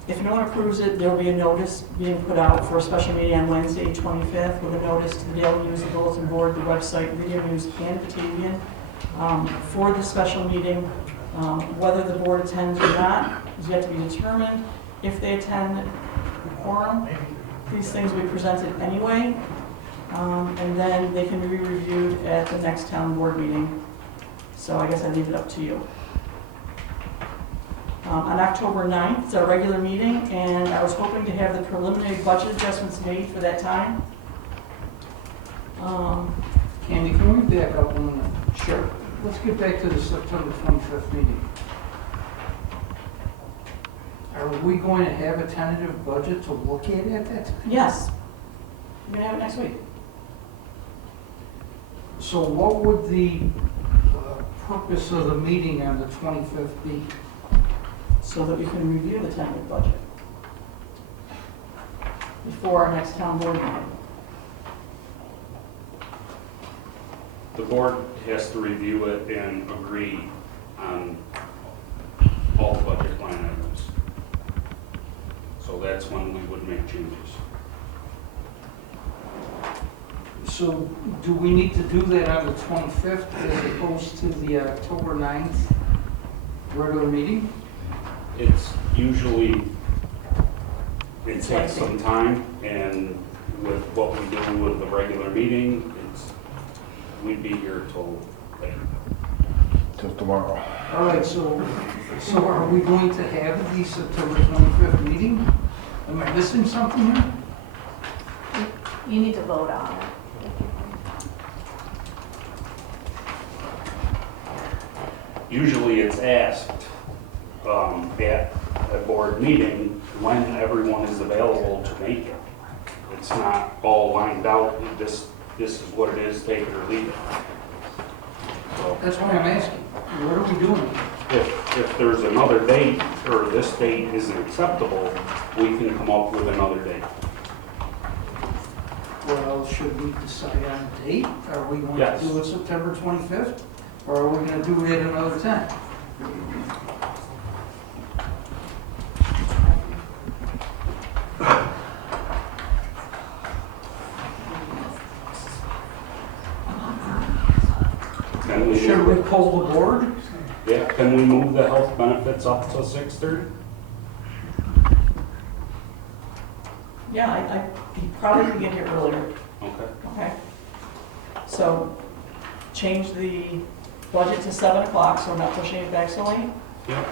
if no one approves it, there will be a notice being put out for a special meeting on Wednesday, 25th, with a notice to the Daily News, the Bulletin Board, the website, Video News, and Batavian for the special meeting. Whether the board attends or not is yet to be determined. If they attend the quorum, these things will be presented anyway, and then they can be reviewed at the next town board meeting. So I guess I leave it up to you. On October 9th, it's our regular meeting, and I was hoping to have the preliminary budget adjustments made for that time. Candy, can we back up 1 minute? Sure. Let's get back to the September 25th meeting. Are we going to have a tentative budget to look at that time? Yes. We're going to have it next week. So what would the purpose of the meeting on the 25th be? So that we can review the tentative budget before our next town board meeting. The board has to review it and agree on all the budget line items. So that's when we would make changes. So do we need to do that on the 25th as opposed to the October 9th regular meeting? Usually, it It's takes lengthy. some time, and with what we do with the regular meeting, we'd be here till late. Till tomorrow. All right, so are we going to have the September 25th meeting? Am I missing something here? You need to vote on it. Usually it's asked at a board meeting when everyone is available to make it. It's not all lined out, this is what it is, take it or leave it. So That's why I'm asking. What are we doing? if there's another date, or this date isn't acceptable, we can come up with another date. Well, should we decide on a date? Are we going to Yes. do it September 25th? Or are we going to do it another time? Can we Should move we poll the board? Yeah, can we move the health benefits up to 6:30? Yeah, I you probably can get here earlier, Okay. okay? So change the budget to 7 o'clock, so we're not pushing it back so late. Yep.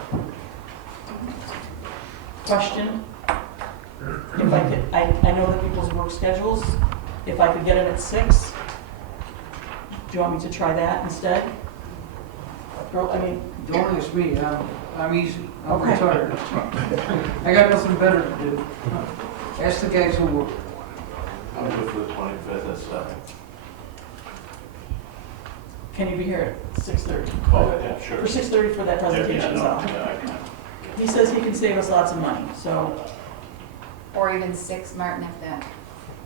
Question, if I could, I know that people's work schedules, if I could get it at 6, do you want me to try that instead? Or, I mean, Don't ask me, I'm easy. I'm Okay. retired. I got nothing better to do. Ask the guys who work. I'm good for the 25th at 7. can you be here at 6:30? Oh, yeah, sure. For 6:30 for that presentation, Yeah, so. no, yeah, I can. He says he can save us lots of money, so, Or even 6, Martin, if that.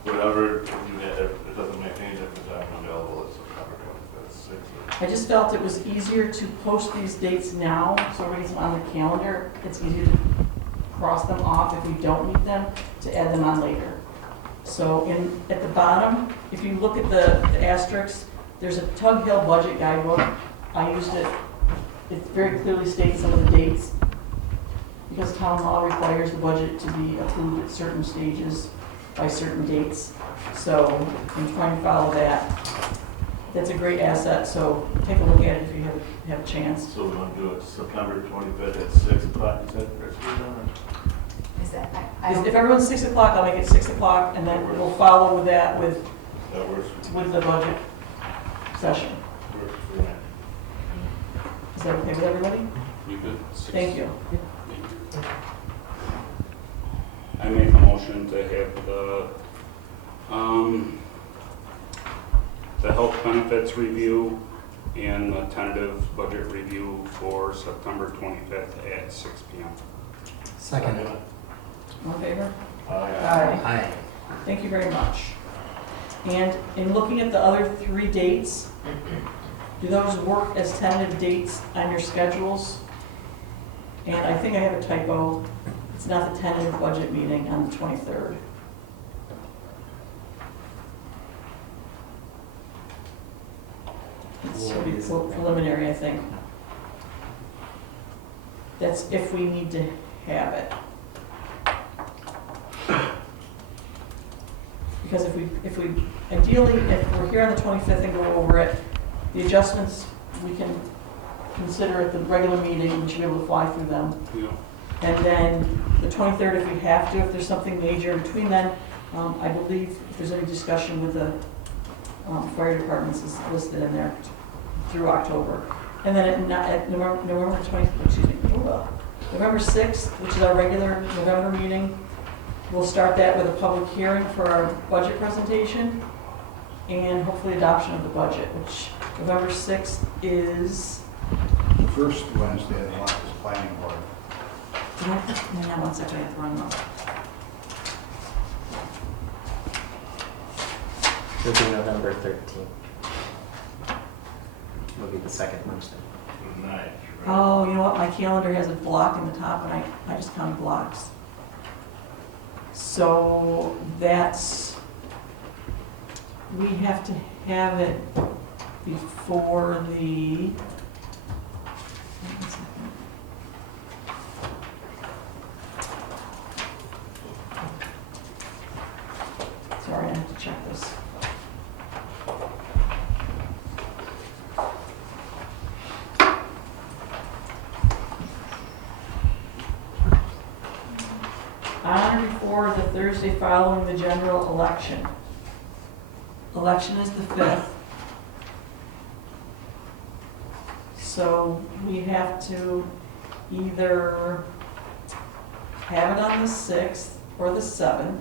Whatever, it doesn't make any difference, I'm available at September 25th, 6. I just felt it was easier to post these dates now, so everybody's on the calendar. It's easier to cross them off if we don't need them, to add them on later. So at the bottom, if you look at the asterisks, there's a Tug Hill budget guidebook. I used it, it very clearly states some of the dates, because town law requires the budget to be approved at certain stages by certain dates. So I'm trying to follow that. That's a great asset, so take a look at it if you have a chance. So we want to do it September 25th at 6 o'clock, you said, Chris? Is that, I don't. If everyone's 6 o'clock, I'll make it 6 o'clock, and then we'll follow with that with That works the budget session. for me. Is that okay with everybody? You good? Thank you. I make a motion to have the health benefits review and the tentative budget review for September 25th at 6 p.m. Second. All in favor? Aye. Aye. Thank you very much. And in looking at the other 3 dates, do those work as tentative dates on your schedules? And I think I have a typo. It's not the tentative budget meeting on the 23rd. It's should be preliminary, I think. That's if we need to have it. Because if we, ideally, if we're here on the 25th and go over it, the adjustments, we can consider at the regular meeting, we should be able to fly through them. Yeah. And then the 23rd, if we have to, if there's something major in between then, I believe if there's any discussion with the fire departments is listed in there through October. And then at November 6th, which is our regular November meeting, we'll start that with a public hearing for our budget presentation and hopefully adoption of the budget, which November 6th is, The first Wednesday of the month is planning board. hang on 1 second, I have to run them up. It'll be November 13th. It'll be the second Wednesday. Nice. right? Oh, you know what, my calendar has a block in the top and I just counted blocks. So that's, we have to have it before the, on or before the Thursday following the general election. Election is the 5th. So we have to either have it on the 6th or the 7th.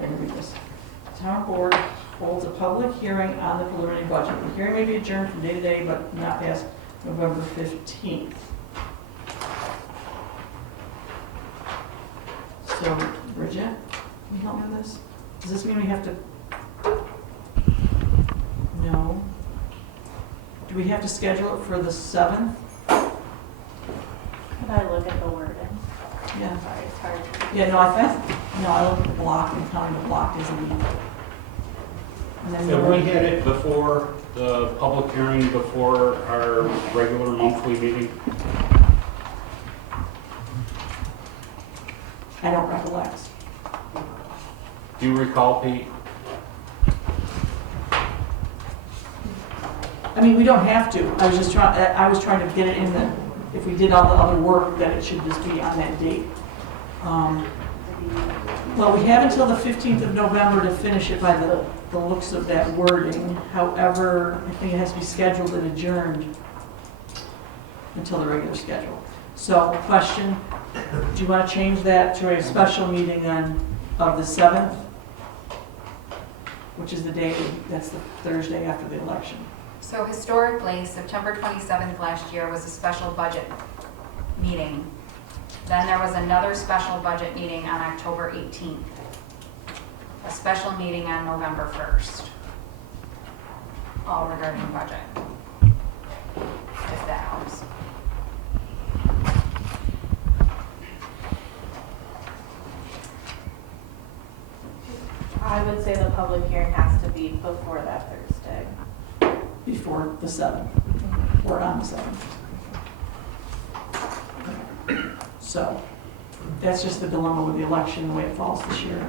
Let me read this. Town board holds a public hearing on the preliminary budget. The hearing may be adjourned from day to day, but not past November 15th. So, Bridget, can you help me with this? Does this mean we have to? No. Do we have to schedule it for the 7th? Could I look at the wording? Yeah. Sorry, it's hard. Yeah, no, I looked at the block and counted the block as a week. And then Have we had it before the public hearing, before our regular monthly meeting? I don't recollect. Do you recall, Pete? I mean, we don't have to. I was trying to get it in the, if we did all the other work, that it should just be on that date. Well, we have until the 15th of November to finish it by the looks of that wording. However, I think it has to be scheduled and adjourned until the regular schedule. So, question, do you want to change that to a special meeting then of the 7th? Which is the day, that's the Thursday after the election. So historically, September 27th last year was a special budget meeting. Then there was another special budget meeting on October 18th. A special meeting on November 1st. All regarding budget. If that helps. I would say the public hearing has to be before that Thursday. Before the 7th, or on the 7th. So, that's just the dilemma with the election, the way it falls this year.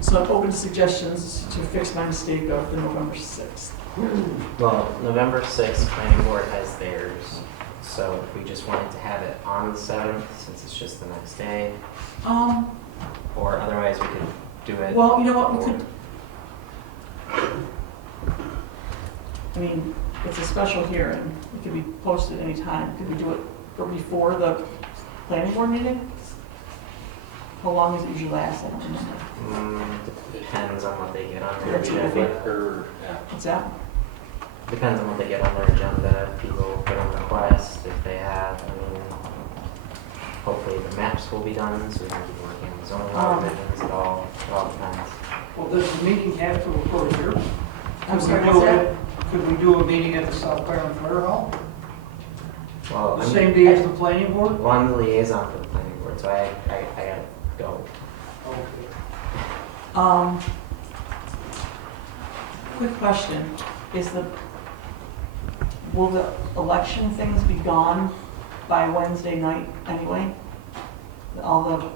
So I'm open to suggestions to fix my mistake of the November 6th. Well, November 6th, planning board has theirs, so if we just wanted to have it on the 7th, since it's just the next day, or otherwise we could do it. Well, you know what, we could, I mean, it's a special hearing, it could be posted anytime. Could we do it before the planning board meeting? How long does it usually last? I don't remember. Depends on what they get on their That's what I think. agenda. What's that? Depends on what they get on their agenda. People put in requests if they have. I mean, hopefully the maps will be done so we can keep working on the zoning law revisions. It all depends. Well, does the meeting have to occur here? I'm Could we sorry, do what's that? it- Could we do a meeting at the South Byron Fire Hall? Well, The same day as the planning board? well, I'm the liaison for the planning board, so I gotta go. Okay. Quick question, will the election things be gone by Wednesday night anyway? All the,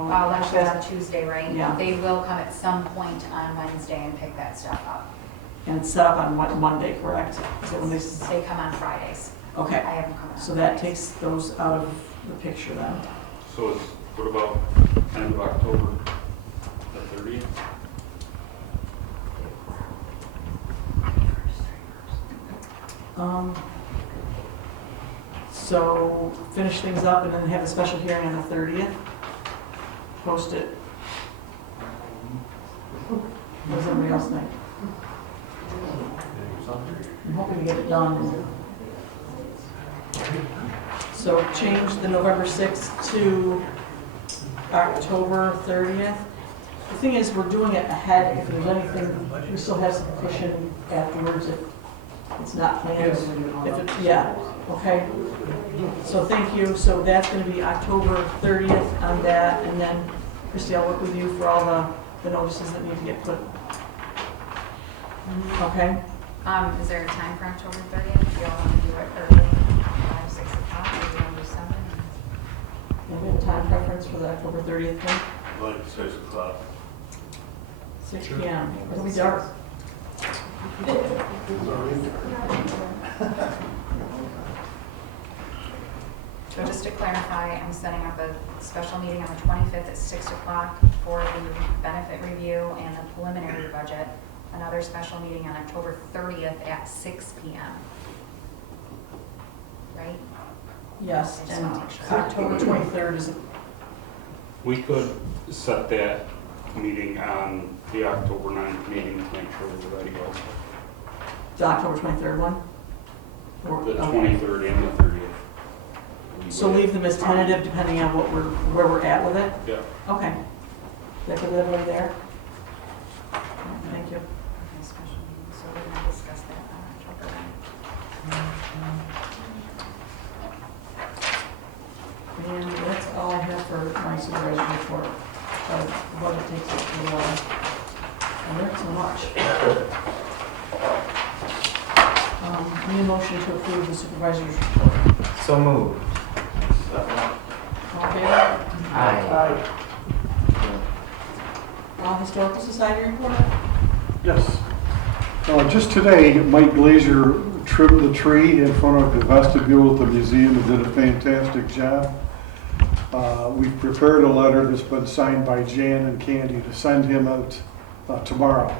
Election's on Tuesday, right? Yeah. They will come at some point on Wednesday and pick that stuff up. and it's set up on Monday, correct? Is that when They come on Fridays. I okay, have them come on. so that takes those out of the picture then. So it's, what about end of October, the 30th? So finish things up and then have a special hearing on the 30th. Post it. What does everybody else think? I'm hoping to get it done. So change the November 6th to October 30th. The thing is, we're doing it ahead. If there's anything, we still have some cushion afterwards if it's not planned. Yes. If it, yeah, okay. So thank you. So that's going to be October 30th on that. And then, Christie, I'll work with you for all the notices that need to get put. Okay? Is there a time for October 30th? Do you all want to do it early, 5, 6 o'clock, or do you want to do 7? Maybe a time preference for the October 30th one? Like 6 o'clock. 6 p.m. It'll be dark. just to clarify, I'm setting up a special meeting on the 25th at 6 o'clock for the benefit review and the preliminary budget. Another special meeting on October 30th at 6 p.m. Right? Yes, I just and wanna make sure. October 23rd is, We could set that meeting on the October 9th meeting to make sure we're ready also. the October 23rd one? Or- The okay. 23rd and the 30th. So leave them as tentative depending on where we're at with it? Yeah. Okay. That good, everybody there? Thank you. Okay, special meeting, so we're gonna discuss that on October 9th. And that's all I have for my supervisor's report. The budget takes us a while. And there's so much. Need a motion to approve the supervisor's report. So moved. All in favor? Aye. Historical Society report? Yes. Just today, Mike Glazer trimmed the tree in front of the vestibule at the museum and did a fantastic job. We've prepared a letter that's been signed by Jan and Candy to send him out tomorrow.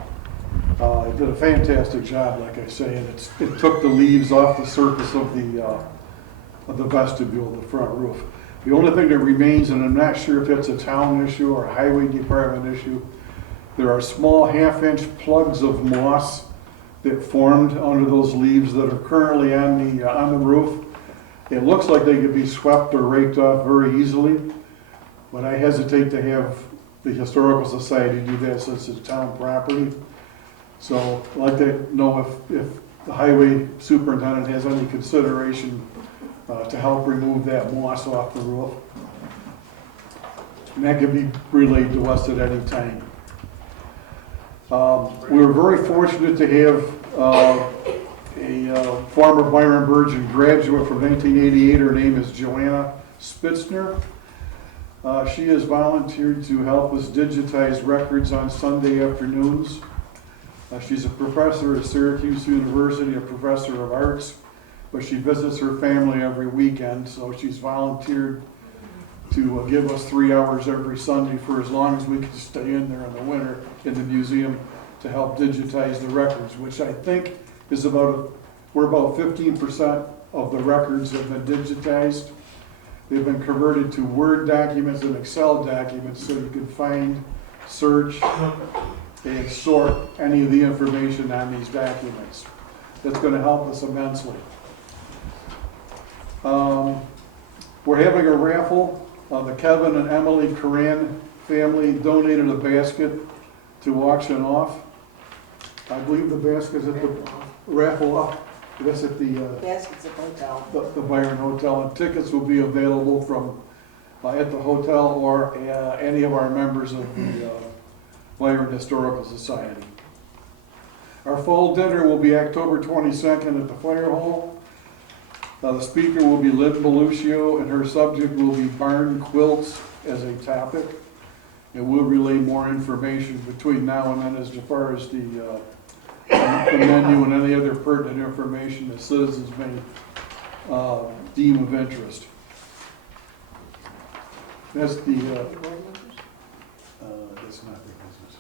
He did a fantastic job, like I say, and it took the leaves off the surface of the vestibule, the front roof. The only thing that remains, and I'm not sure if it's a town issue or a highway department issue, there are small half-inch plugs of moss that formed under those leaves that are currently on the roof. It looks like they could be swept or raked off very easily, but I hesitate to have the Historical Society do that since it's town property. So I'd like to know if the highway superintendent has any consideration to help remove that moss off the roof. And that can be relayed to us at any time. We were very fortunate to have a former Byron Virgin graduate from 1988. Her name is Joanna Spitzner. She has volunteered to help us digitize records on Sunday afternoons. She's a professor at Syracuse University, a professor of arts, but she visits her family every weekend, so she's volunteered to give us 3 hours every Sunday for as long as we can stay in there in the winter in the museum to help digitize the records, which I think is we're about 15% of the records have been digitized. They've been converted to Word documents and Excel documents so you can find, search, and sort any of the information on these documents. That's going to help us immensely. We're having a raffle. The Kevin and Emily Coran family donated a basket to auction off. I believe the basket's at the raffle off. That's at the Baskets at the hotel. the Byron Hotel, and tickets will be available from at the hotel or any of our members of the Byron Historical Society. Our fall dinner will be October 22nd at the Fire Hall. The speaker will be Lynn Beluccio, and her subject will be barn quilts as a topic. And we'll relay more information between now and then as far as the menu and any other pertinent information that citizens may deem of interest. That's that's not their business.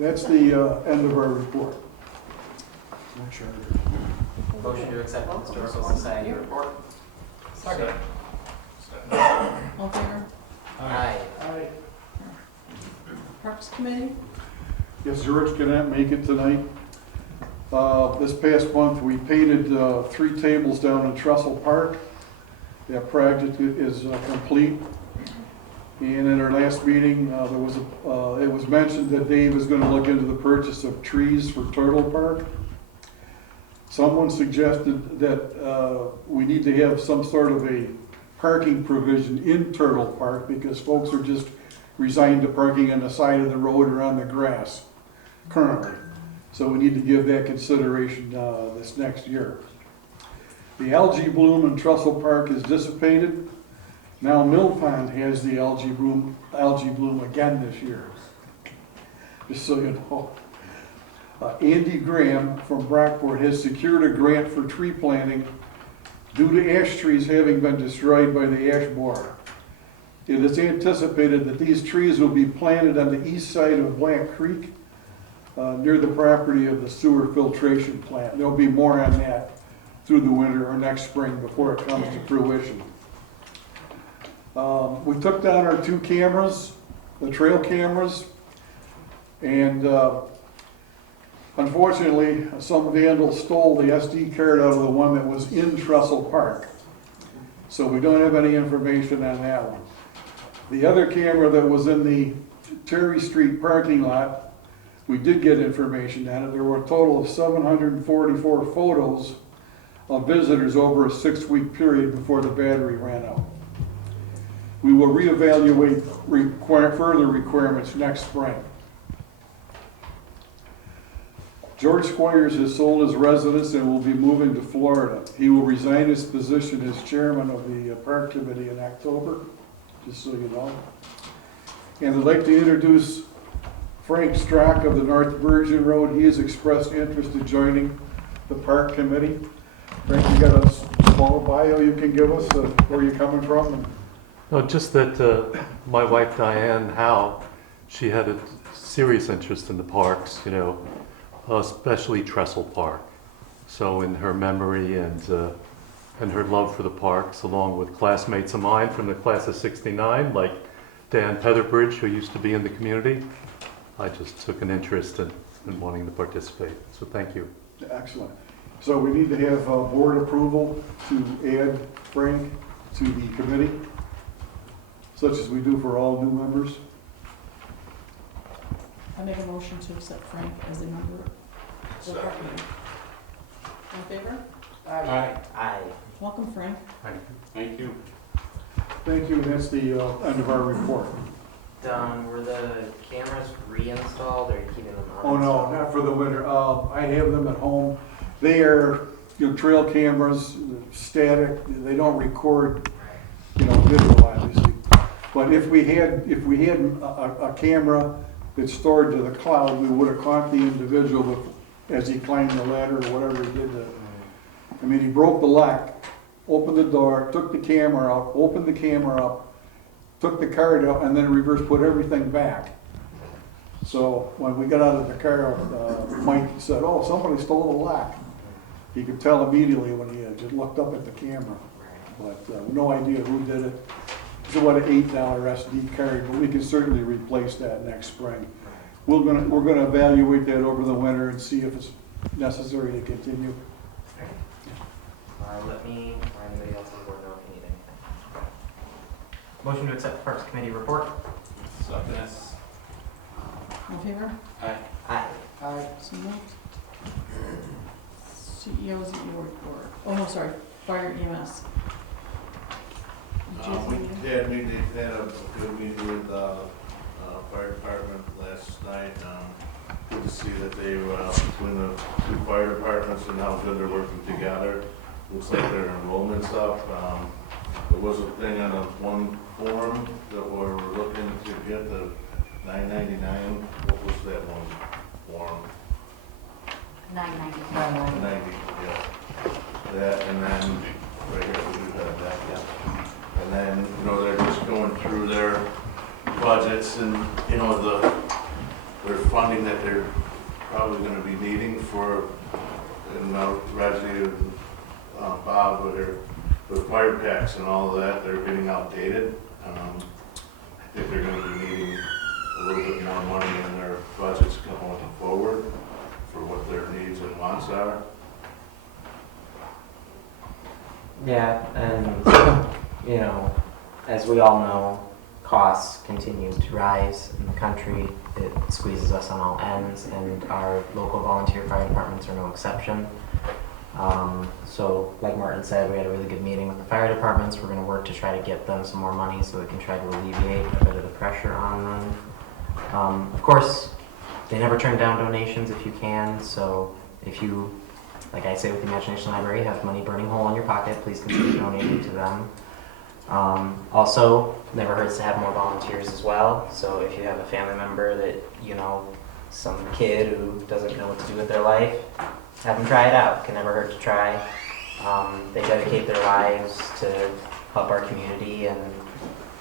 That's the end of our report. Motion to accept the Historical Society report. Second. All in favor? Aye. Parks Committee? Yes, George cannot make it tonight. This past month, we painted 3 tables down in Trestle Park. That project is complete. And in our last meeting, it was mentioned that Dave is going to look into the purchase of trees for Turtle Park. Someone suggested that we need to have some sort of a parking provision in Turtle Park because folks are just resigned to parking on the side of the road or on the grass currently. So we need to give that consideration this next year. The algae bloom in Trestle Park is dissipated. Now Mill Pond has the algae bloom again this year, just so you know. Andy Graham from Brockport has secured a grant for tree planting due to ash trees having been destroyed by the ash borer. It is anticipated that these trees will be planted on the east side of Black Creek, near the property of the sewer filtration plant. There'll be more on that through the winter or next spring before it comes to fruition. We took down our 2 cameras, the trail cameras, and unfortunately, some vandal stole the SD card out of the one that was in Trestle Park. So we don't have any information on that one. The other camera that was in the Terry Street parking lot, we did get information on it. There were a total of 744 photos of visitors over a 6-week period before the battery ran out. We will reevaluate further requirements next spring. George Squires has sold his residence and will be moving to Florida. He will resign his position as chairman of the park committee in October, just so you know. And I'd like to introduce Frank Strock of the North Virgin Road. He has expressed interest in joining the park committee. Frank, you got a small bio you can give us, where you're coming from? No, just that my wife Diane Howe, she had a serious interest in the parks, you know, especially Trestle Park. So in her memory and her love for the parks, along with classmates of mine from the class of '69, like Dan Petherbridge, who used to be in the community, I just took an interest in wanting to participate. So thank you. Excellent. So we need to have board approval to add Frank to the committee, such as we do for all new members. I make a motion to accept Frank as a member of the park committee. All in favor? Aye. Welcome, Frank. Thank you. Thank you, and that's the end of our report. Don, were the cameras reinstalled or are you keeping them on? Oh, no, not for the winter. I have them at home. They are, trail cameras, static. They don't record, video, obviously. But if we had a camera that's stored to the cloud, we would have caught the individual as he climbed the ladder or whatever he did. He broke the lock, opened the door, took the camera out, opened the camera up, took the card out, and then reverse put everything back. So when we got out of the car, Mike said, "Oh, somebody stole the lock." He could tell immediately when he just looked up at the camera, but no idea who did it. It's about an $8 SD card, but we can certainly replace that next spring. We're gonna evaluate that over the winter and see if it's necessary to continue. Let me or anybody else on board know if you need anything. Motion to accept the Parks Committee report. Second. All in favor? Aye. So moved. CEO's report. Oh, no, sorry, fire EMS. We had a good meeting with fire department last night. Good to see that they, between the 2 fire departments and how good they're working together. Looks like their enrollment's up. There was a thing on one form that we're looking to get, the 999. What was that one form? 990. 90, yeah. That, and then, right here, we have that, yeah. And then, they're just going through their budgets and, their funding that they're probably gonna be needing for, Reggie and Bob, with fire packs and all of that, they're getting outdated. I think they're gonna be needing a little bit more money in their budgets going forward for what their needs and wants are. Yeah, and as we all know, costs continue to rise in the country. It squeezes us on all ends, and our local volunteer fire departments are no exception. So, like Martin said, we had a really good meeting with the fire departments. We're going to work to try to get them some more money so we can try to alleviate a bit of the pressure on them. Of course, they never turn down donations if you can, so if you, like I say with the Imagination Library, have money burning a hole in your pocket, please consider donating to them. Also, never hurts to have more volunteers as well, so if you have a family member that, some kid who doesn't know what to do with their life, have them try it out. Can never hurt to try. They dedicate their lives to help our community and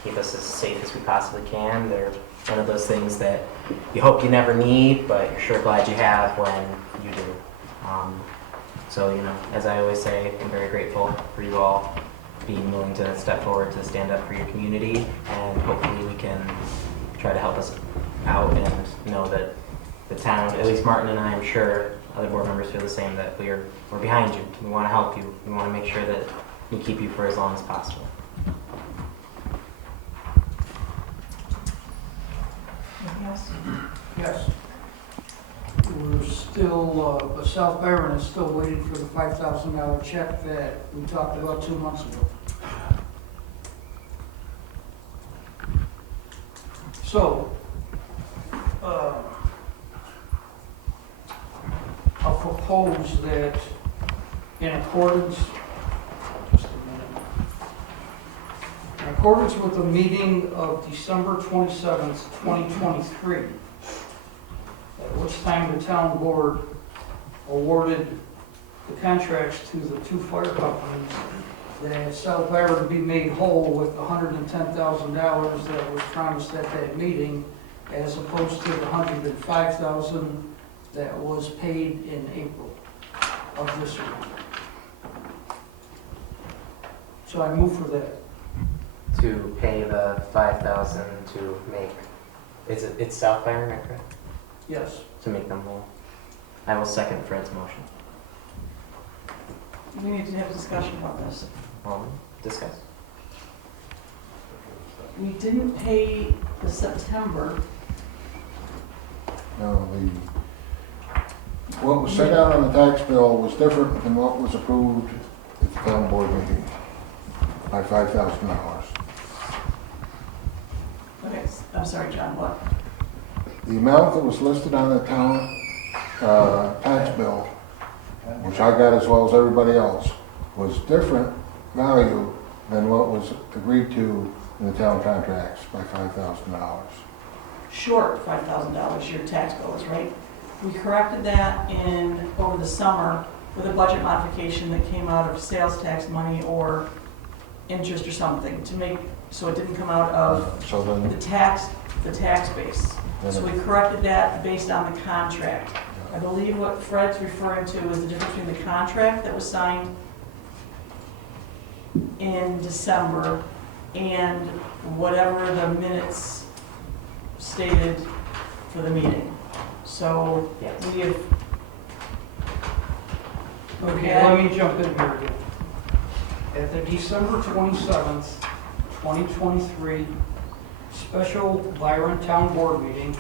keep us as safe as we possibly can. They're one of those things that you hope you never need, but you're sure glad you have when you do. So, as I always say, I'm very grateful for you all being willing to step forward to stand up for your community, and hopefully we can try to help us out and know that the town, at least Martin and I, I'm sure other board members feel the same, that we're behind you. We want to help you. We want to make sure that we keep you for as long as possible. Anything else? Yes. We're still, South Byron is still waiting for the $5,000 check that we talked about 2 months ago. So, I'll propose that in accordance, just a minute, in accordance with the meeting of December 27th, 2023, at which time the town board awarded the contracts to the 2 fire companies, that South Byron be made whole with the $110,000 that was promised at that meeting, as opposed to the $105,000 that was paid in April of this year. So I move for that. To pay the $5,000 to make, it's South Byron, am I correct? Yes. To make them whole. I will second Fred's motion. We need to have a discussion about this. Discuss. We didn't pay the September. No, what was set out on the tax bill was different than what was approved at the town board meeting by $5,000. Okay, I'm sorry, John, what? The amount that was listed on the town tax bill, which I got as well as everybody else, was different value than what was agreed to in the town contracts by $5,000. Short $5,000, your tax bill is, right? We corrected that over the summer with a budget modification that came out of sales tax money or interest or something to make, so it didn't come out of So then, the tax base. So we corrected that based on the contract. I believe what Fred's referring to is the difference between the contract that was signed in December and whatever the minutes stated for the meeting. So Yes. we have. Okay, let me jump in here again. At the December 27th, 2023 special Byron Town Board meeting,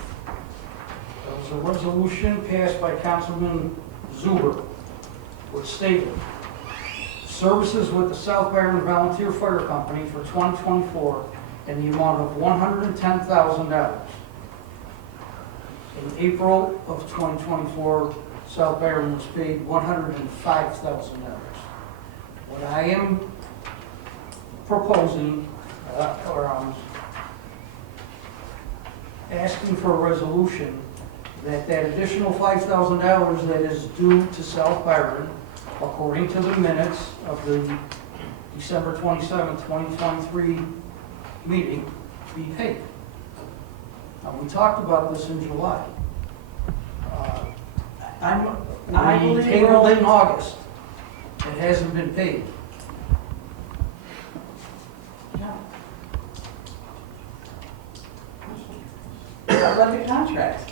there was a resolution passed by Councilman Zuber, which stated, services with the South Byron Volunteer Fire Company for 2024 in the amount of $110,000. In April of 2024, South Byron was paid $105,000. What I am proposing, or asking for a resolution that additional $5,000 that is due to South Byron, according to the minutes of the December 27, 2023 meeting, be paid. Now, we talked about this in July. I We believe tabled it in August. It hasn't been paid. Yeah. About the contract.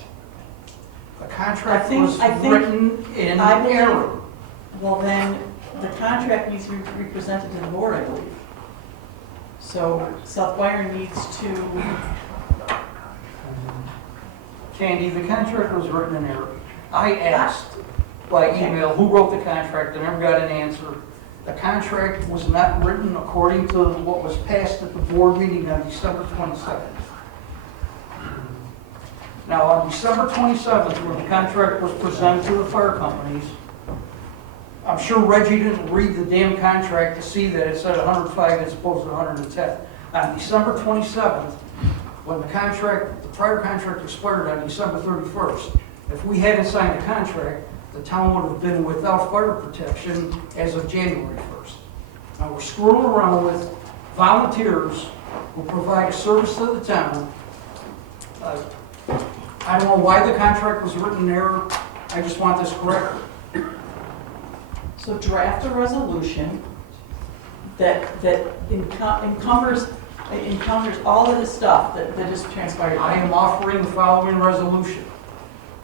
The contract I think- was I think- written in I believe- error. Well, then, the contract needs to be presented to the board, I believe. So South Byron needs to, Candy, the contract was written in error. I asked by email who wrote the contract, I never got an answer. The contract was not written according to what was passed at the board meeting on December 27th. Now, on December 27th, when the contract was presented to the fire companies, I'm sure Reggie didn't read the damn contract to see that it said 105 as opposed to 110. On December 27th, when the prior contract expired on December 31st, if we hadn't signed the contract, the town would have been without fire protection as of January 1st. Now, we're screwing around with volunteers who provide a service to the town. I don't know why the contract was written in error. I just want this corrected. So draft a resolution that encumbers all of this stuff that just transpired. I am offering the following resolution,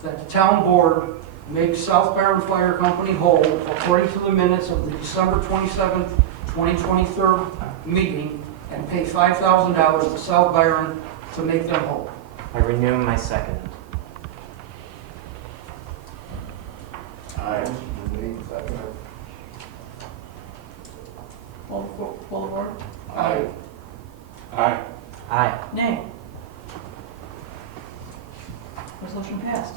that the town board make South Byron Fire Company whole according to the minutes of the December 27th, 2023 meeting and pay $5,000 to South Byron to make them whole. I renew my second. Aye. Pull the board. Aye. Aye. Aye. Nay. Resolution passed.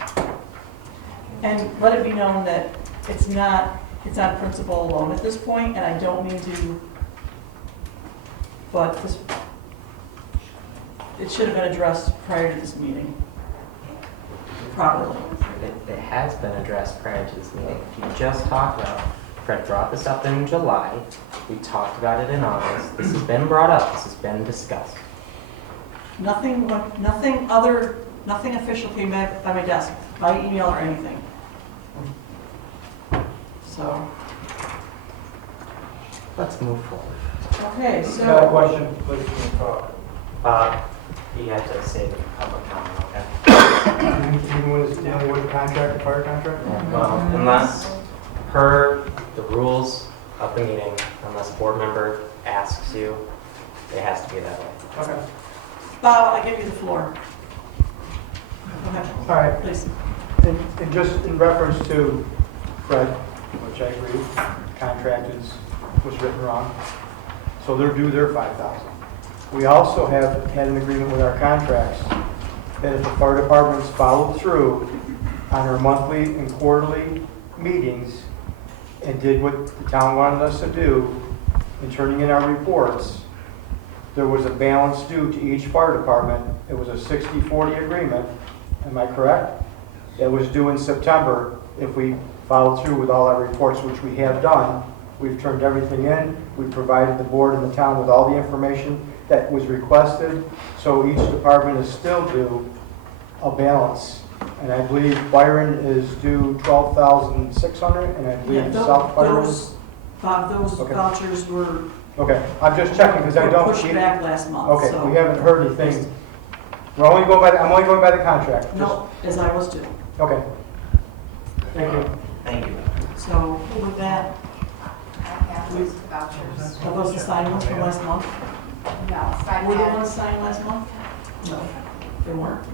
And let it be known that it's not principle alone at this point, and I don't mean to, but this, it should have been addressed prior to this meeting, properly. It has been addressed prior to this meeting. If you just talked about, Fred brought this up in July, we talked about it in August, this has been brought up, this has been discussed. Nothing official came back by my desk, by email or anything. So, Let's move forward. okay, Got a so, question, please, you can talk. You have to say the public comment, okay? Even when it's dealing with a contract, a fire contract? Well, unless, per the rules of the meeting, unless a board member asks you, it has to be that way. Okay. Bob, I give you the floor. Go ahead, All right, please. and just in reference to Fred, which I agree, contract was written wrong, so they're due their $5,000. We also have had an agreement with our contracts that if the fire departments followed through on our monthly and quarterly meetings and did what the town wanted us to do in turning in our reports, there was a balance due to each fire department. It was a 60-40 agreement, am I correct? That was due in September if we followed through with all our reports, which we have done. We've turned everything in. We provided the board and the town with all the information that was requested. So each department is still due a balance. And I believe Byron is due $12,600, and I Yeah, believe South Byron. Bob, those Okay. vouchers were Okay, I'm just checking because I don't. pushed back last month, Okay, so. we haven't heard anything. I'm only going by the contract. Just- No, as I was too. Okay. Thank you. Thank you. So with that, Vouchers. are those the signed ones from last month? No, Fred Were the had, ones signed last month? No, they weren't.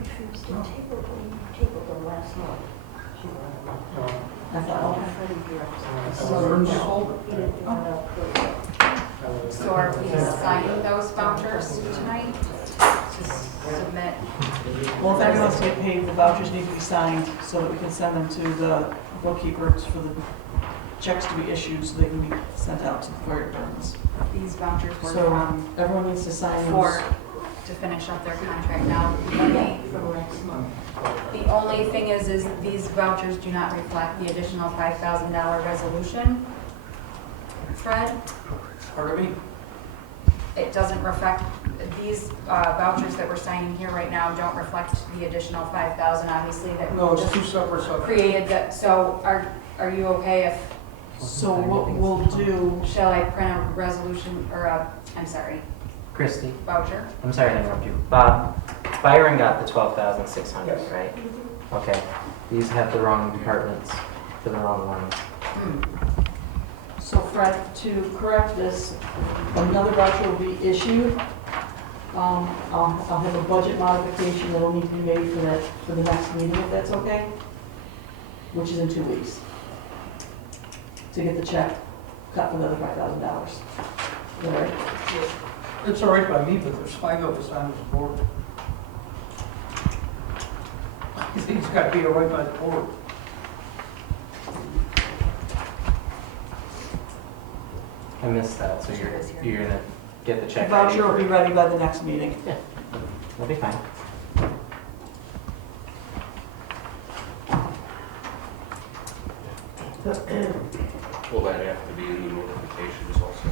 I thought, So they're in the folder. so are we signing those vouchers tonight to submit? well, if anyone wants to get paid, the vouchers need to be signed so that we can send them to the bookkeepers for the checks to be issued so they can be sent out to the fire departments. These vouchers were So from, everyone needs to sign those. for, to finish up their contract now. The only thing is these vouchers do not reflect the additional $5,000 resolution. Fred, Pardon me? it doesn't reflect, these vouchers that we're signing here right now don't reflect the additional $5,000, obviously, that No, it's just two separate subjects. created that. So are you okay if, So what we'll do, shall I print a resolution, or I'm sorry, Christie, voucher? I'm sorry to interrupt you. Bob, Byron got the 12,600, Yes. right? Okay. These have the wrong departments for the wrong ones. so Fred, to correct this, another voucher will be issued. I'll have a budget modification that'll need to be made for the next meeting, if that's okay, which is in 2 weeks, to get the check cut for the other $5,000. Is that right? It's all right by me, but there's 5 of us on this board. I think it's got to be all right by the board. I missed that, so you're gonna get the The check ready? voucher will be ready by the next meeting. That'll be fine. Will that have to be in the notifications also?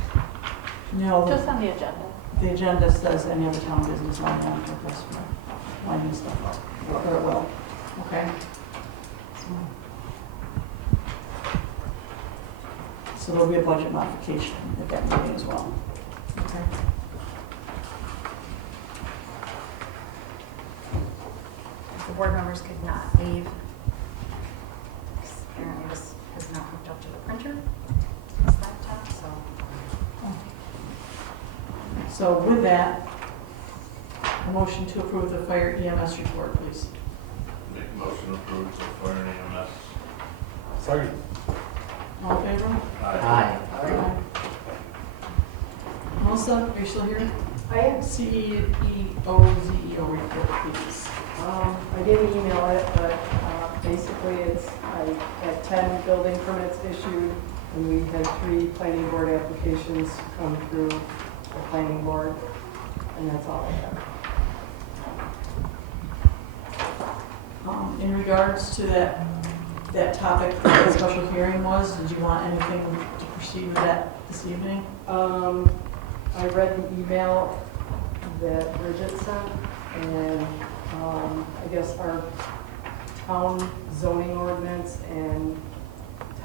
No, Just on the agenda. the agenda says any other town business line item purpose for lining stuff up, or it will, okay? So there'll be a budget modification at that meeting as well, okay? The board members could not leave. Apparently this is not hooked up to the printer, this laptop, so. So with that, a motion to approve the fire EMS report, please. Make a motion to approve the fire and EMS. Sorry. All in favor? Aye. Melissa, are you still here? I am. CEO report, please. I didn't email it, but basically I had 10 building permits issued, and we had 3 planning board applications come through the planning board, and that's all I have. In regards to that topic that the special hearing was, did you want anything to proceed with that this evening? I read the email that Bridget sent, and I guess our town zoning ordinance and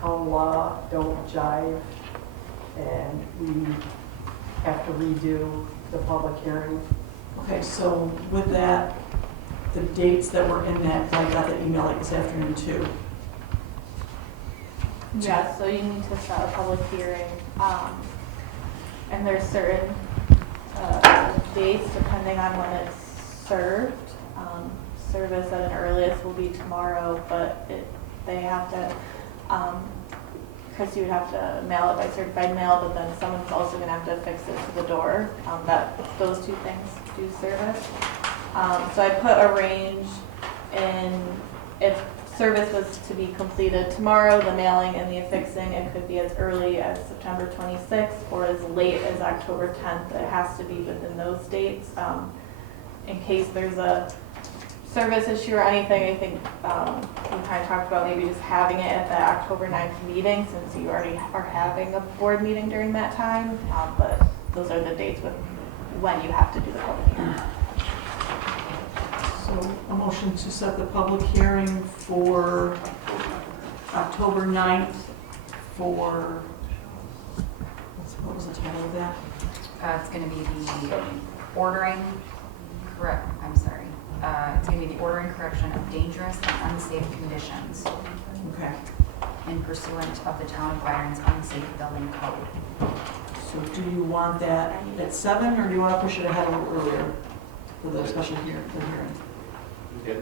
town law don't jive, and we have to redo the public hearing. Okay, so with that, the dates that were in that, I got the email like this afternoon too. Yeah, so you need to set a public hearing, and there's certain dates depending on when it's served. Service at an earliest will be tomorrow, but they have to, because you would have to mail it by certified mail, but then someone's also gonna have to affix it to the door. Those 2 things do service. So I put a range in, if service was to be completed tomorrow, the mailing and the affixing, it could be as early as September 26th or as late as October 10th. It has to be within those dates. In case there's a service issue or anything, I think we kind of talked about maybe just having it at the October 9th meeting, since you already are having a board meeting during that time. But those are the dates with when you have to do the public hearing. So a motion to set the public hearing for October 9th for, what was the title of that? It's gonna be the ordering, it's gonna be the ordering correction of dangerous and unsafe conditions Okay, in pursuant of the town of Byron's unsafe building code. so do you want that at 7 or do you want to push it ahead a little earlier for the special hearing? Yeah,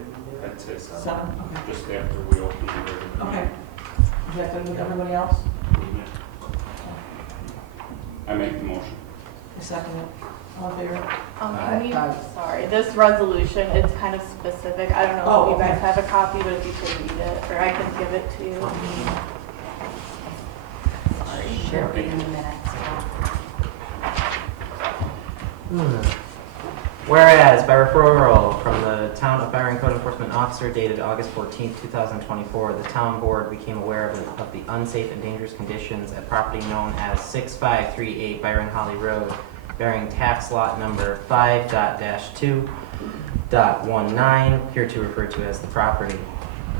I'd say so. 7, okay. Just after we open the hearing. Okay. Is that good with everybody else? I make the motion. I second it. All in favor? Sorry, this resolution, it's kind of specific. I don't know Oh, if you guys okay. have a copy, but if you could read it, or I can give it to you. Sorry, share it in the minutes. Whereas by referral from the Town of Byron Code Enforcement Officer dated August 14th, 2024, the town board became aware of the unsafe and dangerous conditions at property known as 6538 Byron Holly Road, bearing tax lot number 5.2.19, hereto referred to as the property.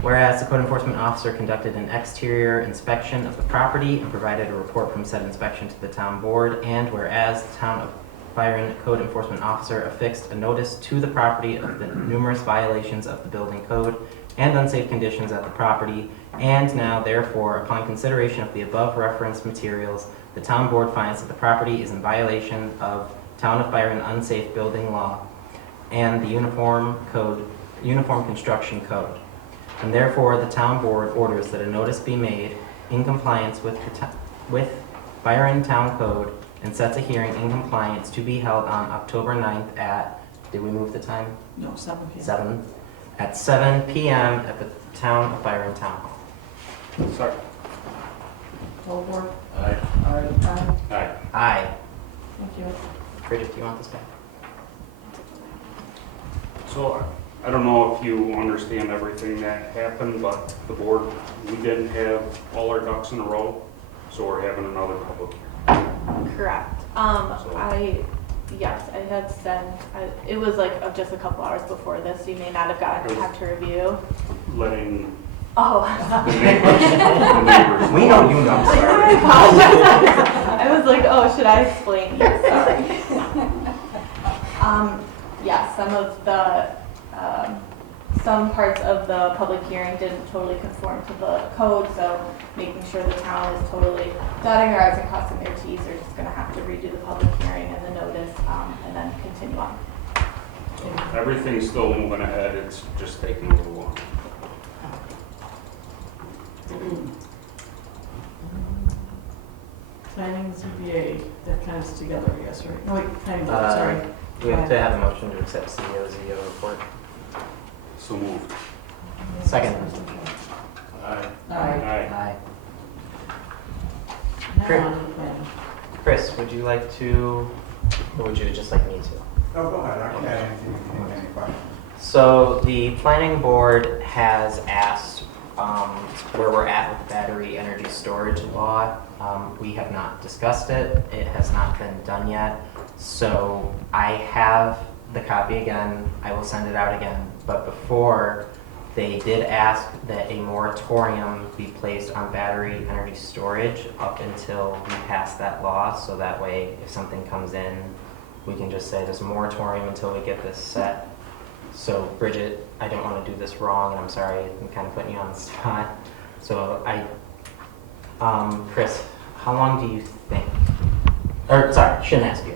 Whereas the code enforcement officer conducted an exterior inspection of the property and provided a report from said inspection to the town board, and whereas the town of Byron code enforcement officer affixed a notice to the property of the numerous violations of the building code and unsafe conditions at the property, and now therefore upon consideration of the above referenced materials, the town board finds that the property is in violation of Town of Byron unsafe building law and the Uniform Construction Code. And therefore, the town board orders that a notice be made in compliance with Byron Town Code and sets a hearing in compliance to be held on October 9th at, did we move the time? No, 7 p.m. 7 p.m. at the Town of Byron Town Hall. Sorry. All board? Aye. Aye. Aye. Aye. Thank you. Bridget, do you want this back? So I don't know if you understand everything that happened, but the board, we didn't have all our ducks in a row, so we're having another public hearing. Correct. Yes, I had sent, it was like just a couple hours before this, so you may not have gotten time to review. Letting Oh. the neighbors. We know you know. I apologize. I was like, oh, should I explain you? Sorry. Yeah, some parts of the public hearing didn't totally conform to the code, so making sure the town is totally dotting their i's and crossing their t's, they're just gonna have to redo the public hearing and the notice, and then continue on. Everything's still moving ahead, it's just taking a little long. Planning ZBA, that kind of is together, I guess, right? No, wait, planning board, sorry. We have to have a motion to accept CEO report. So moved. Second. Aye. All right. Aye. Aye. Now on to the planning. Chris, would you like to, or would you just like me to? No, go ahead, I can add anything, any questions. So the planning board has asked where we're at with the battery energy storage law. We have not discussed it. It has not been done yet. So I have the copy again. I will send it out again. But before, they did ask that a moratorium be placed on battery energy storage up until we pass that law. So that way, if something comes in, we can just say there's a moratorium until we get this set. So Bridget, I didn't want to do this wrong, and I'm sorry, I'm kind of putting you on the spot. So Chris, how long do you think, or sorry, shouldn't ask you.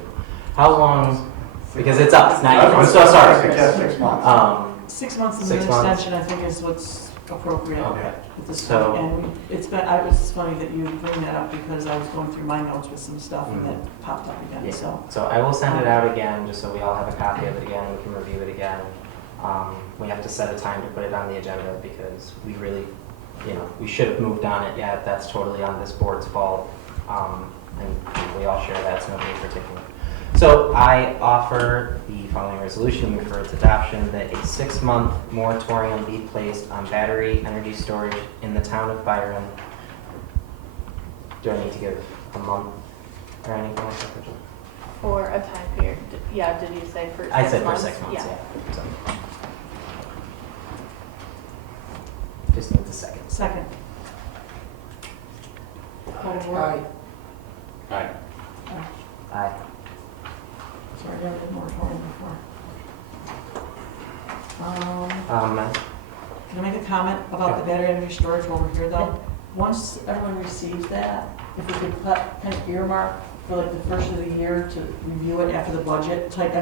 How long, because it's up, it's not you. I'm so sorry, Chris. Yeah, 6 months. 6 months and 6 an months. extension, I think, is what's appropriate Okay. at this So- point. And it's funny that you bring that up because I was going through my notes with some stuff and that popped up again, Yeah. so. So I will send it out again, just so we all have a copy of it again, we can review it again. We have to set a time to put it on the agenda because we really, we should have moved on it yet. That's totally on this board's fault. And we all share that, it's nobody in particular. So I offer the following resolution for its adoption, that a 6-month moratorium be placed on battery energy storage in the town of Byron. Do I need to give a month or anything like that? For a time period, yeah, did you say for 6 months? I said for 6 months, yeah. So. Just needs a second. Second. Call to order. Aye. Aye. Sorry, I did moratorium before. Can I make a comment about the battery energy storage while we're here, though? Once everyone receives that, if we could put kind of earmark for like the first of the year to review it after the budget type,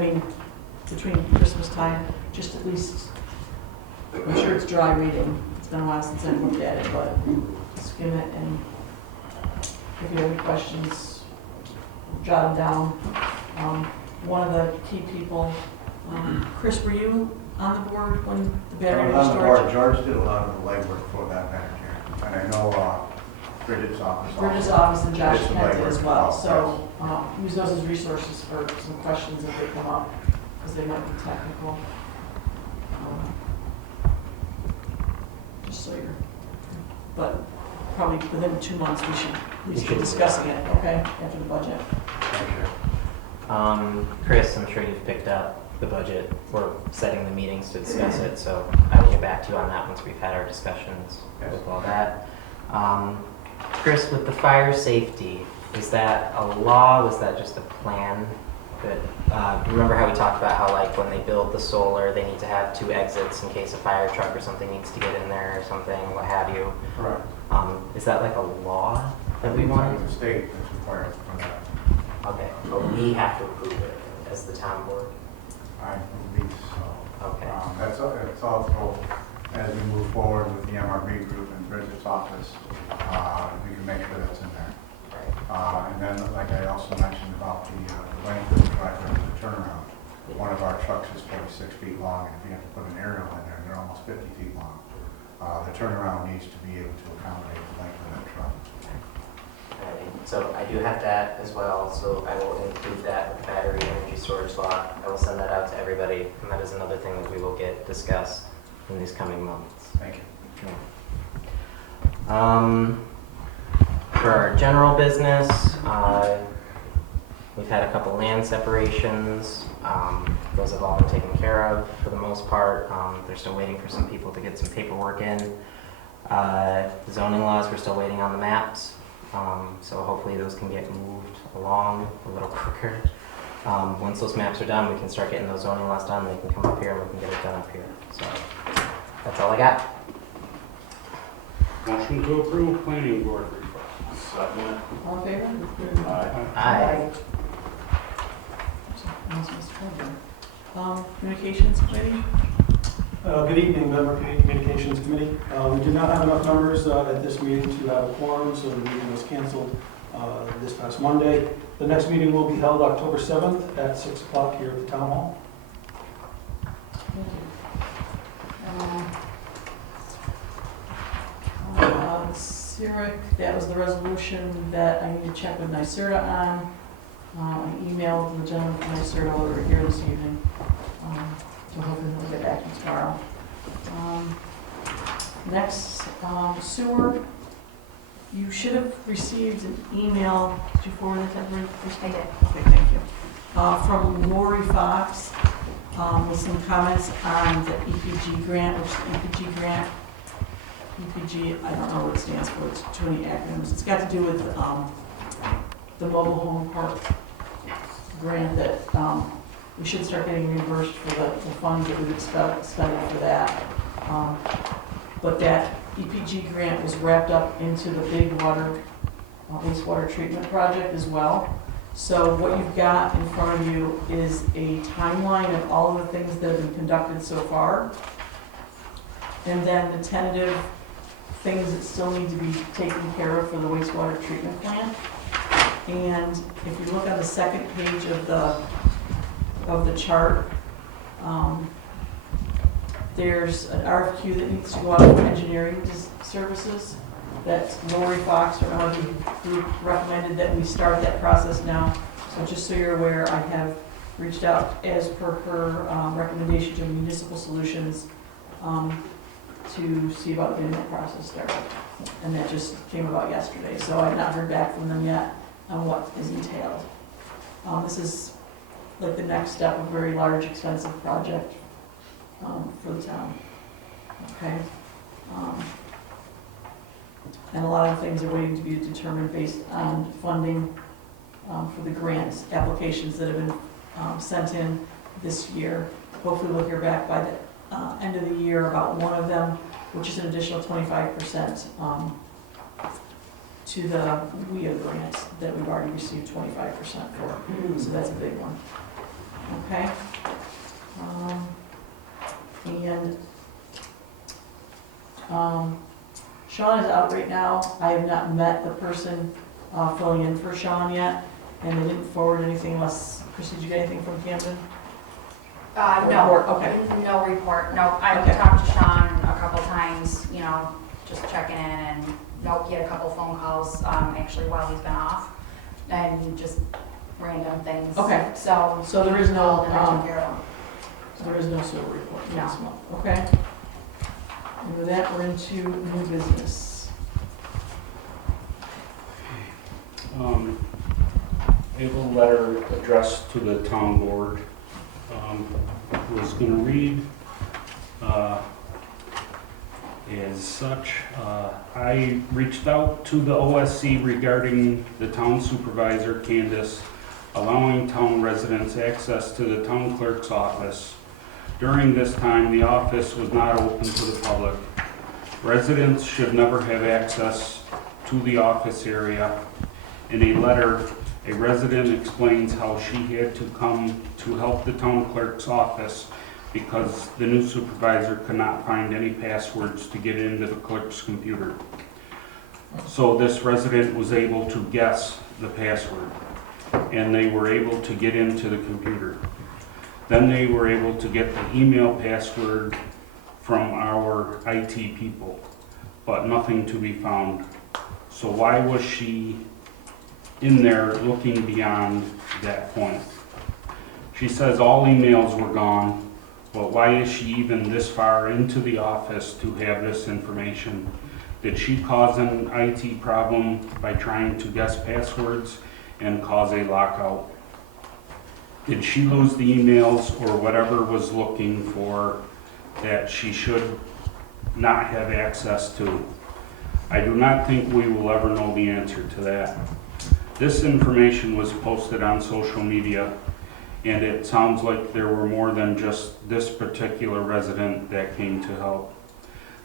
between Christmas time, just at least, I'm sure it's dry reading. It's been a while since I've looked at it, but skim it, and if you have any questions, jot them down. One of the key people, Chris, were you on the board when the battery energy On the board, storage? George did a lot of the legwork for that back here. And I know Bridget's office. Bridget's office and Josh did some Kent did legwork as well, yes. so use those as resources for some questions if they come up, because they might be technical. Just so you're, but probably within 2 months, we should at least be discussing it, okay, after the budget. Thank you. Chris, I'm sure you've picked up the budget. We're setting the meetings to discuss it, so I will get back to you on that once we've had our discussions with all that. Chris, with the fire safety, is that a law? Was that just a plan? Remember how we talked about how, like, when they build the solar, they need to have 2 exits in case a fire truck or something needs to get in there or something, what have you? Correct. Is that like a law that we want? The state is required for that. Okay, but we have to approve it as the town board? I believe so. Okay. It's also, as we move forward with the MRB group and Bridget's office, we can make sure that's in there. And then, like I also mentioned about the length of the driveway and the turnaround. One of our trucks is 46 feet long, and if you have to put an aerial in there, they're almost 50 feet long. The turnaround needs to be able to accommodate the length of that truck. Alrighty, so I do have that as well, so I will include that with battery energy storage law. I will send that out to everybody, and that is another thing that we will get discussed in these coming months. Thank you. For our general business, we've had a couple land separations. Those have all been taken care of for the most part. They're still waiting for some people to get some paperwork in. Zoning laws, we're still waiting on the maps. So hopefully those can get moved along a little quicker. Once those maps are done, we can start getting those zoning laws done. They can come up here and we can get it done up here. So that's all I got. Motion to approve planning board request. Second. All in favor? Aye. Aye. Communications committee? Good evening, member Communications Committee. We did not have enough members at this meeting to have a quorum, so the meeting was canceled this past Monday. The next meeting will be held October 7th at 6 o'clock here at the Town Hall. CERIC, that was the resolution that I need to check with NYSERDA on. I emailed the gentleman from NYSERDA over here this evening. So hopefully they'll get back to me tomorrow. Next, sewer. You should have received an email. Did you forward it to everybody? I did. Okay, thank you. From Lori Fox, with some comments on the EPG grant, which the EPG grant, EPG, I don't know what it stands for, it's too many acronyms. It's got to do with the mobile home park grant that we should start getting reimbursed for the funds that we've expended for that. But that EPG grant was wrapped up into the big wastewater treatment project as well. So what you've got in front of you is a timeline of all of the things that have been conducted so far. And then the tentative things that still need to be taken care of for the wastewater treatment plant. And if you look on the second page of the chart, there's an RFQ that needs to go out for engineering services that Lori Fox from our group recommended that we start that process now. So just so you're aware, I have reached out as per her recommendation to Municipal Solutions to see about getting that process started. And that just came about yesterday, so I have not heard back from them yet on what is entailed. This is like the next step of a very large, expensive project for the town. Okay. And a lot of things are waiting to be determined based on funding for the grants applications that have been sent in this year. Hopefully we'll hear back by the end of the year about one of them, which is an additional 25% to the WIBA grants that we've already received 25% for. So that's a big one. Okay. Sean is out right now. I have not met the person filling in for Sean yet, and they didn't forward anything unless, Chris, did you get anything from Camden? No. Report, okay. No report, no. I Okay. talked to Sean a couple times, just checking in, and nope, he had a couple phone calls, actually while he's been off, and just random things. Okay. So there is no, and I took care of them. there is no sewer report for No. this month, okay? And with that, we're into new business. I have a letter addressed to the town board. Was going to read as such. I reached out to the OSC regarding the town supervisor, Candace, allowing town residents access to the town clerk's office. During this time, the office was not open to the public. Residents should never have access to the office area. In a letter, a resident explains how she had to come to help the town clerk's office because the new supervisor could not find any passwords to get into the clerk's computer. So this resident was able to guess the password, and they were able to get into the computer. Then they were able to get the email password from our IT people, but nothing to be found. So why was she in there looking beyond that point. She says all emails were gone, but why is she even this far into the office to have this information? Did she cause an IT problem by trying to guess passwords and cause a lockout? Did she lose the emails or whatever was looking for that she should not have access to? I do not think we will ever know the answer to that. This information was posted on social media, and it sounds like there were more than just this particular resident that came to help.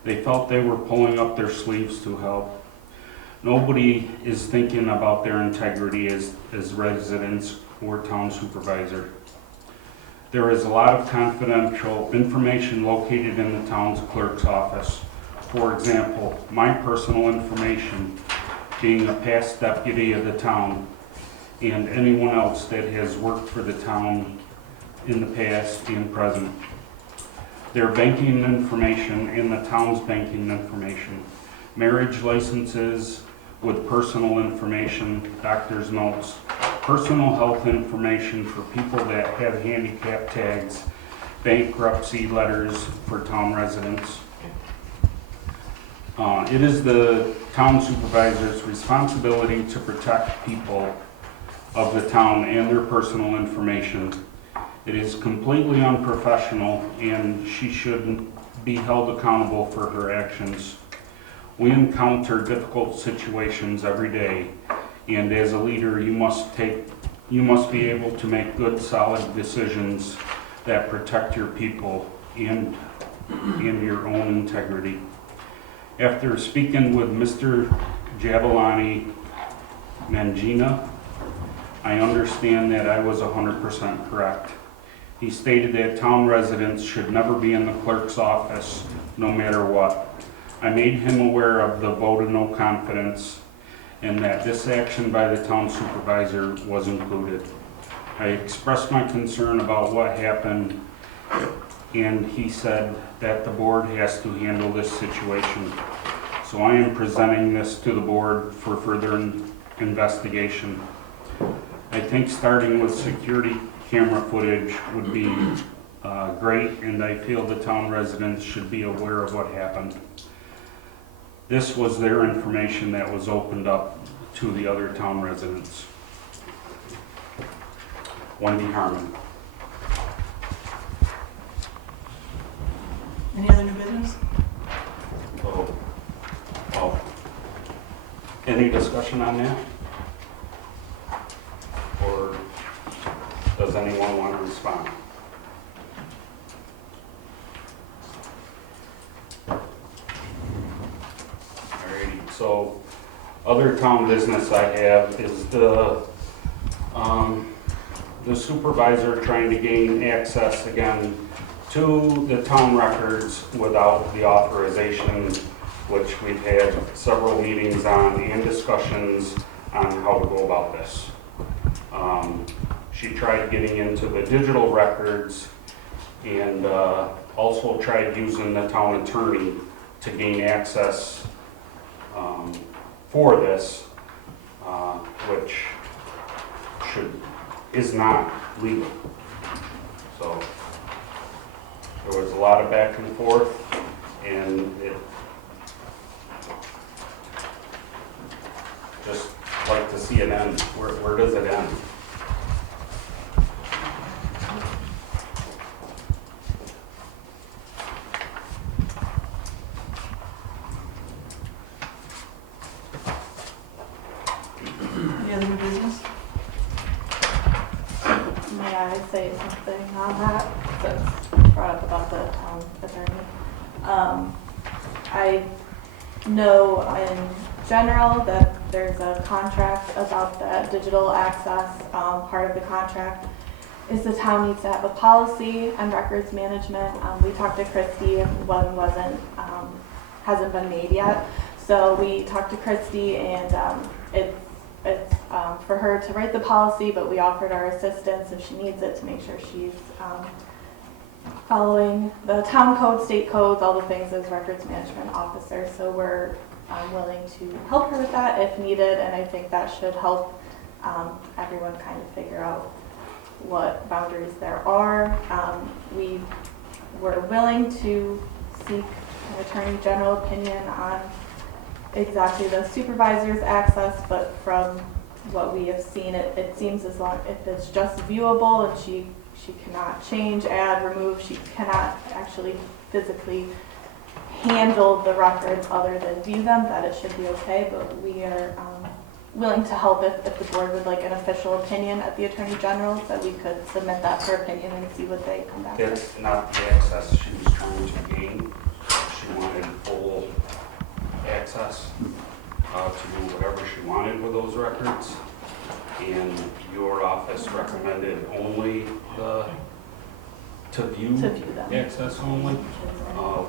They felt they were pulling up their sleeves to help. Nobody is thinking about their integrity as residents or town supervisor. There is a lot of confidential information located in the town's clerk's office. For example, my personal information, being a past deputy of the town, and anyone else that has worked for the town in the past and present. Their banking information and the town's banking information, marriage licenses with personal information, doctor's notes, personal health information for people that have handicap tags, bankruptcy letters for town residents. It is the town supervisor's responsibility to protect people of the town and their personal information. It is completely unprofessional and she should be held accountable for her actions. We encounter difficult situations every day, and as a leader you must be able to make good, solid decisions that protect your people and your own integrity. After speaking with Mr. Jabalani Mangina, I understand that I was 100% correct. He stated that town residents should never be in the clerk's office, no matter what. I made him aware of the vote of no confidence and that this action by the town supervisor was included. I expressed my concern about what happened, and he said that the board has to handle this situation. So I am presenting this to the board for further investigation. I think starting with security camera footage would be great, and I feel the town residents should be aware of what happened. This was their information that was opened up to the other town residents. Wendy Harmon. Any other new business? Oh. Any discussion on that? Or does anyone want to respond? Alrighty, so other town business I have is the supervisor trying to gain access again to the town records without the authorization, which we've had several meetings on and discussions on how to go about this. She tried getting into the digital records and also tried using the town attorney to gain access for this, which is not legal. So there was a lot of back and forth, and it just like to see it end. Where does it end? Any other new business? May I say something on that, since brought up about the town attorney? I know in general that there's a contract about that digital access. Part of the contract is the town needs to have a policy on records management. We talked to Christy, and one hasn't been made yet. So we talked to Christy, and it's for her to write the policy, but we offered our assistance if she needs it to make sure she's following the town code, state codes, all the things as records management officer. So we're willing to help her with that if needed, and I think that should help everyone kind of figure out what boundaries there are. We were willing to seek an Attorney General opinion on exactly the supervisor's access, but from what we have seen, it seems as long if it's just viewable and she cannot change, add, remove, she cannot actually physically handle the records other than view them, that it should be okay. But we are willing to help if the board would like an official opinion at the Attorney General, that we could submit that for opinion and see what they come back with. That's not the access she was trying to gain. She wanted full access to do whatever she wanted with those records. And your office recommended only to view them. access only,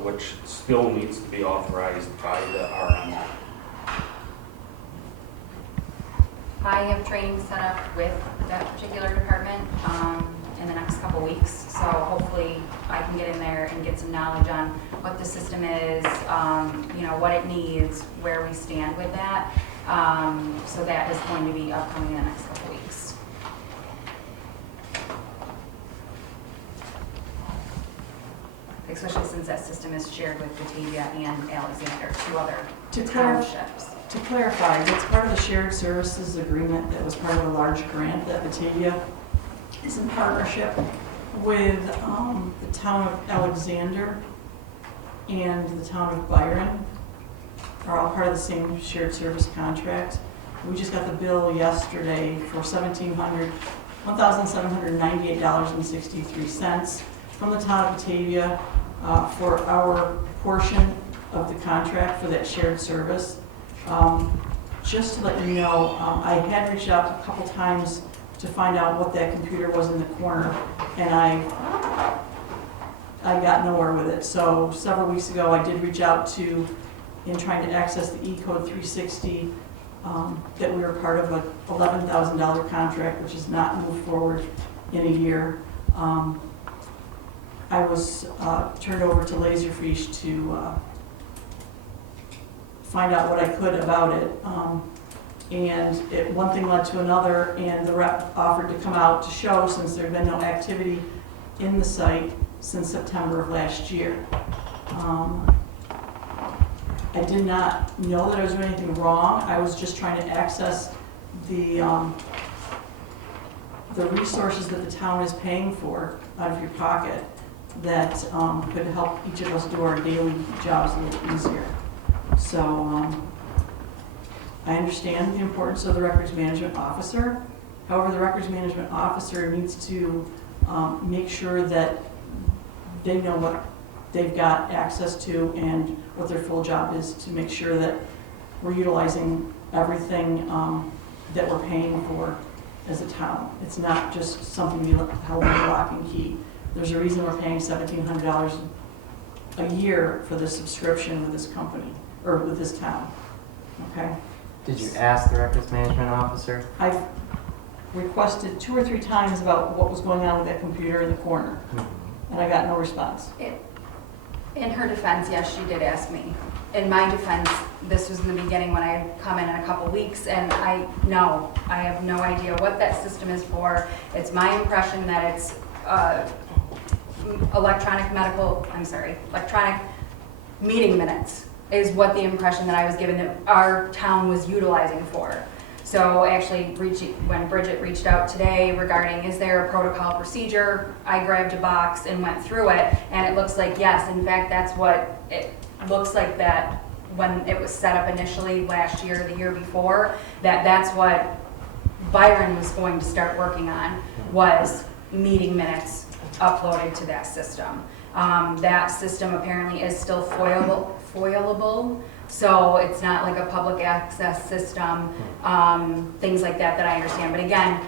which still needs to be authorized by the RMO. I have training set up with that particular department in the next couple weeks, so hopefully I can get in there and get some knowledge on what the system is, what it needs, where we stand with that. So that is going to be upcoming in the next couple weeks. Especially since that system is shared with Batavia and Alexander, two other townships. To clarify, it's part of the shared services agreement that was part of a large grant that Batavia is in partnership with the town of Alexander and the town of Byron, are all part of the same shared service contract. We just got the bill yesterday for $1,798.63 from the town of Batavia for our portion of the contract for that shared service. Just to let you know, I had reached out a couple times to find out what that computer was in the corner, and I got nowhere with it. So several weeks ago, I did reach out to, in trying to access the E-Code 360, that we were part of an $11,000 contract, which has not moved forward in a year. I was turned over to Laserfish to find out what I could about it. One thing led to another, and the rep offered to come out to show, since there had been no activity in the site since September of last year. I did not know that I was doing anything wrong. I was just trying to access the resources that the town is paying for out of your pocket that could help each of us do our daily jobs a little easier. So I understand the importance of the records management officer. However, the records management officer needs to make sure that they know what they've got access to and what their full job is, to make sure that we're utilizing everything that we're paying for as a town. It's not just something we held in lock and key. There's a reason we're paying $1,700 a year for this subscription with this company, or with this town, okay? Did you ask the records management officer? I've requested 2 or 3 times about what was going on with that computer in the corner, and I got no response. In her defense, yes, she did ask me. In my defense, this was in the beginning when I had come in a couple weeks, and I have no idea what that system is for. It's my impression that it's electronic meeting minutes is what the impression that I was given that our town was utilizing for. So actually, when Bridget reached out today regarding, is there a protocol procedure, I grabbed a box and went through it, and it looks like yes, in fact, that's what it looks like, that when it was set up initially last year, the year before, that's what Byron was going to start working on, was meeting minutes uploaded to that system. That system apparently is still foilable, so it's not like a public access system, things like that I understand. But again,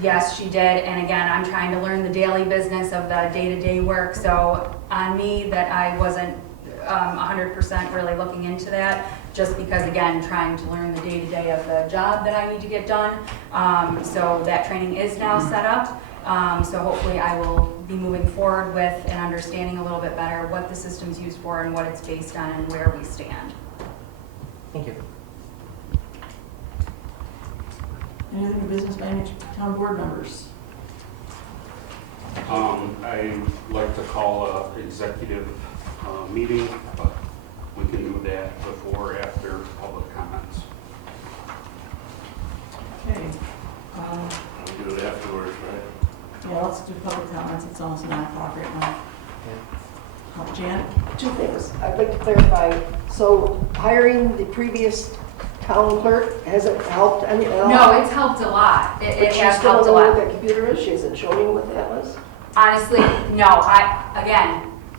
yes, she did, and again, I'm trying to learn the daily business of the day-to-day work, so on me that I wasn't 100% really looking into that, just because, again, trying to learn the day-to-day of the job that I need to get done. So that training is now set up. So hopefully I will be moving forward with and understanding a little bit better what the system's used for and what it's based on and where we stand. Thank you. Any other new business by any town board members? I'd like to call a executive meeting, but we can do that before or after public comments. Okay. We'll do it afterwards, right? Yeah, let's do public comments. It's almost 9 o'clock right now. Jan? Two things. I'd like to clarify. So hiring the previous town clerk hasn't helped any at all? No, it's helped a lot. But It she has still helped a don't know lot. what that computer is? She hasn't shown you what that was? Honestly, no.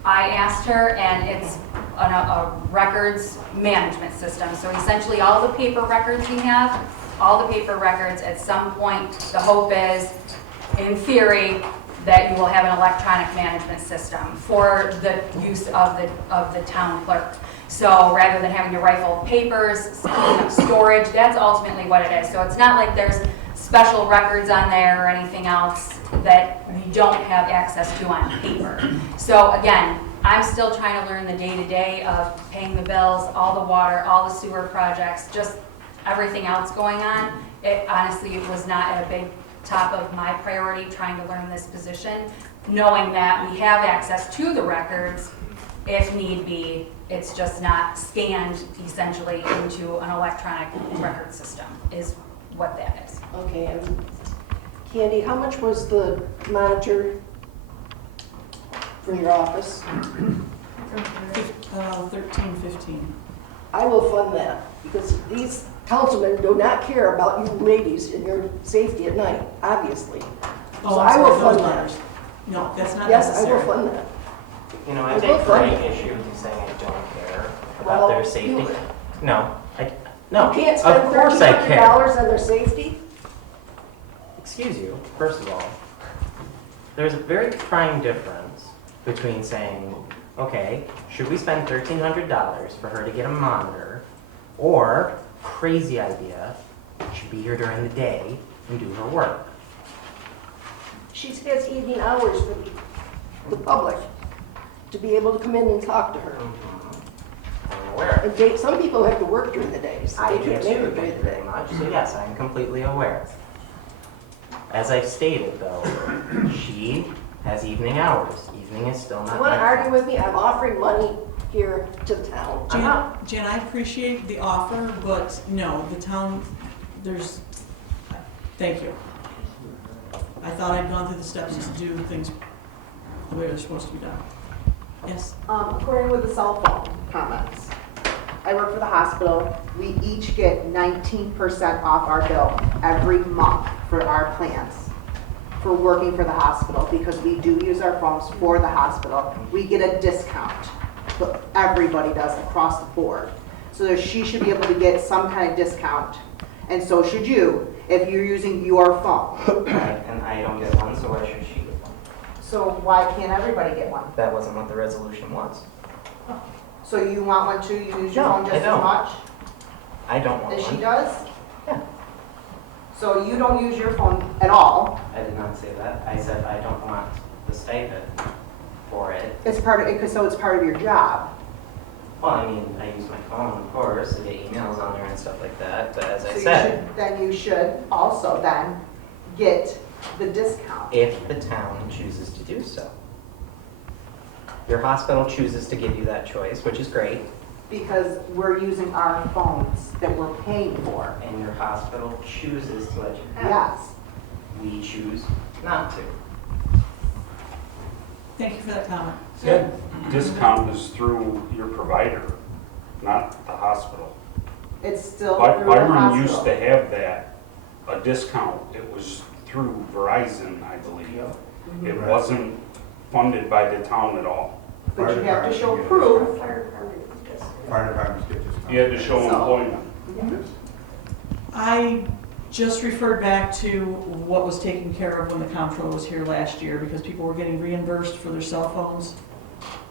I asked her, and it's a records management system. So essentially, all the paper records we have, all the paper records, at some point, the hope is, in theory, that you will have an electronic management system for the use of the town clerk. So rather than having to rifle papers, cleaning up storage, that's ultimately what it is. So it's not like there's special records on there or anything else that we don't have access to on paper. So again, I'm still trying to learn the day-to-day of paying the bills, all the water, all the sewer projects, just everything else going on. It honestly was not at a big top of my priority trying to learn this position, knowing that we have access to the records if need be. It's just not scanned essentially into an electronic record system is what that is. Okay, and Candy, how much was the monitor for your office? 13, 15. I will fund that because these councilmen do not care about you ladies and your safety at night, obviously. Oh, So I'm I sorry, will those fund that. letters. No, that's not Yes, I necessary. will fund that. You know, I I will take fund great it. issue with saying I don't care Well, about their safety. you- No, no, You can't spend of course I care. $1,300 on their safety? Excuse you, first of all, there's a very prime difference between saying, okay, should we spend $1,300 for her to get a monitor, or, crazy idea, she'd be here during the day and do her work. She has evening hours for the public to be able to come in and talk to her. I'm aware. And some people have to work during the day, so I they do can't make too, it during thank the you very day. much. So yes, I'm completely aware. As I've stated though, she has evening hours. Evening is still You not want to nighttime. argue with me? I'm offering money here to the town. Jan, I appreciate the offer, but no, the town, thank you. I thought I'd gone through the steps to do things the way they're supposed to be done. Yes? According with the cell phone comments, I work for the hospital. We each get 19% off our bill every month for our plans for working for the hospital because we do use our phones for the hospital. We get a discount, but everybody does across the board. So she should be able to get some kind of discount, and so should you if you're using your phone. Right, and I don't get one, so why should she get one? So why can't everybody get one? That wasn't what the resolution was. So you want one too? You use your No, phone just I as don't. much I don't want as she one. does? Yeah. So you don't use your phone at all? I did not say that. I said I don't want the stipend for it. It's part of it, so it's part of your job. Well, I mean, I use my phone, of course, to get emails on there and stuff like that, but as I So said, then you should also then get the discount. if the town chooses to do so. Your hospital chooses to give you that choice, which is great, Because we're using our phones that we're paying for. and your hospital chooses to let you have it. Yes. We choose not to. Thank you for that comment. That discount is through your provider, not the hospital. It's still through the Byron used hospital. to have that, a discount. It was through Verizon, I believe. It wasn't funded by the town at all. But you have to show proof. Fire departments get discounts. You had to show employment. I just referred back to what was taken care of when the comptroller was here last year, because people were getting reimbursed for their cell phones.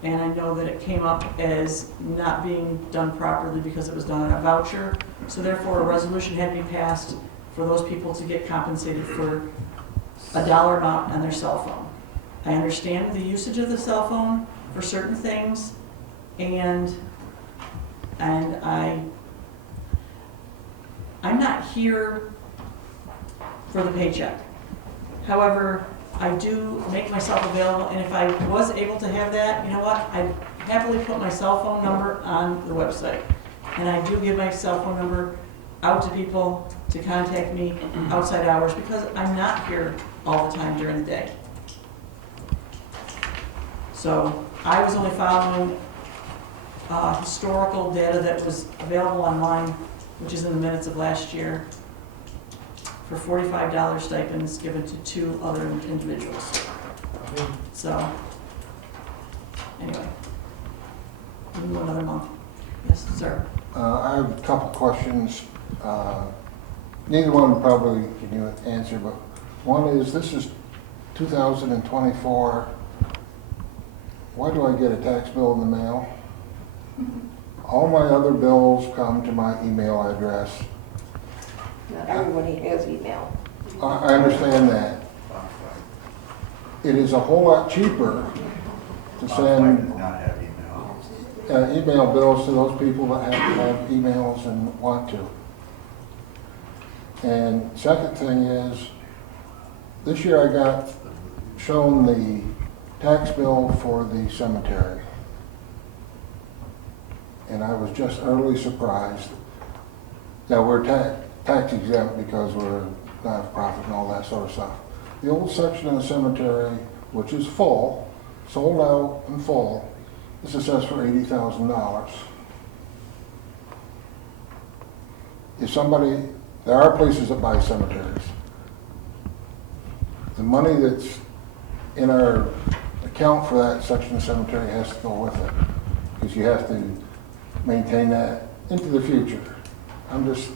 And I know that it came up as not being done properly because it was done on a voucher. So therefore, a resolution had to be passed for those people to get compensated for a dollar amount on their cell phone. I understand the usage of the cell phone for certain things, and I'm not here for the paycheck. However, I do make myself available, and if I was able to have that, you know what? I'd happily put my cell phone number on the website. And I do give my cell phone number out to people to contact me outside hours because I'm not here all the time during the day. So I was only following historical data that was available online, which is in the minutes of last year, for $45 stipends given to 2 other individuals. So, anyway, we'll do another month. Yes, sir. I have a couple questions. Neither one probably can you answer, but one is, this is 2024. Why do I get a tax bill in the mail? All my other bills come to my email address. Not everybody has email. I understand that. It is a whole lot cheaper to send email bills to those people that have emails and want to. And second thing is, this year I got shown the tax bill for the cemetery. And I was just utterly surprised. Now, we're tax exempt because we're not-for-profit and all that sort of stuff. The old section of the cemetery, which is full, sold out and full, is assessed for $80,000. If somebody, there are places that buy cemeteries. The money that's in our account for that section of cemetery has to go with it, because you have to maintain that into the future. I'm just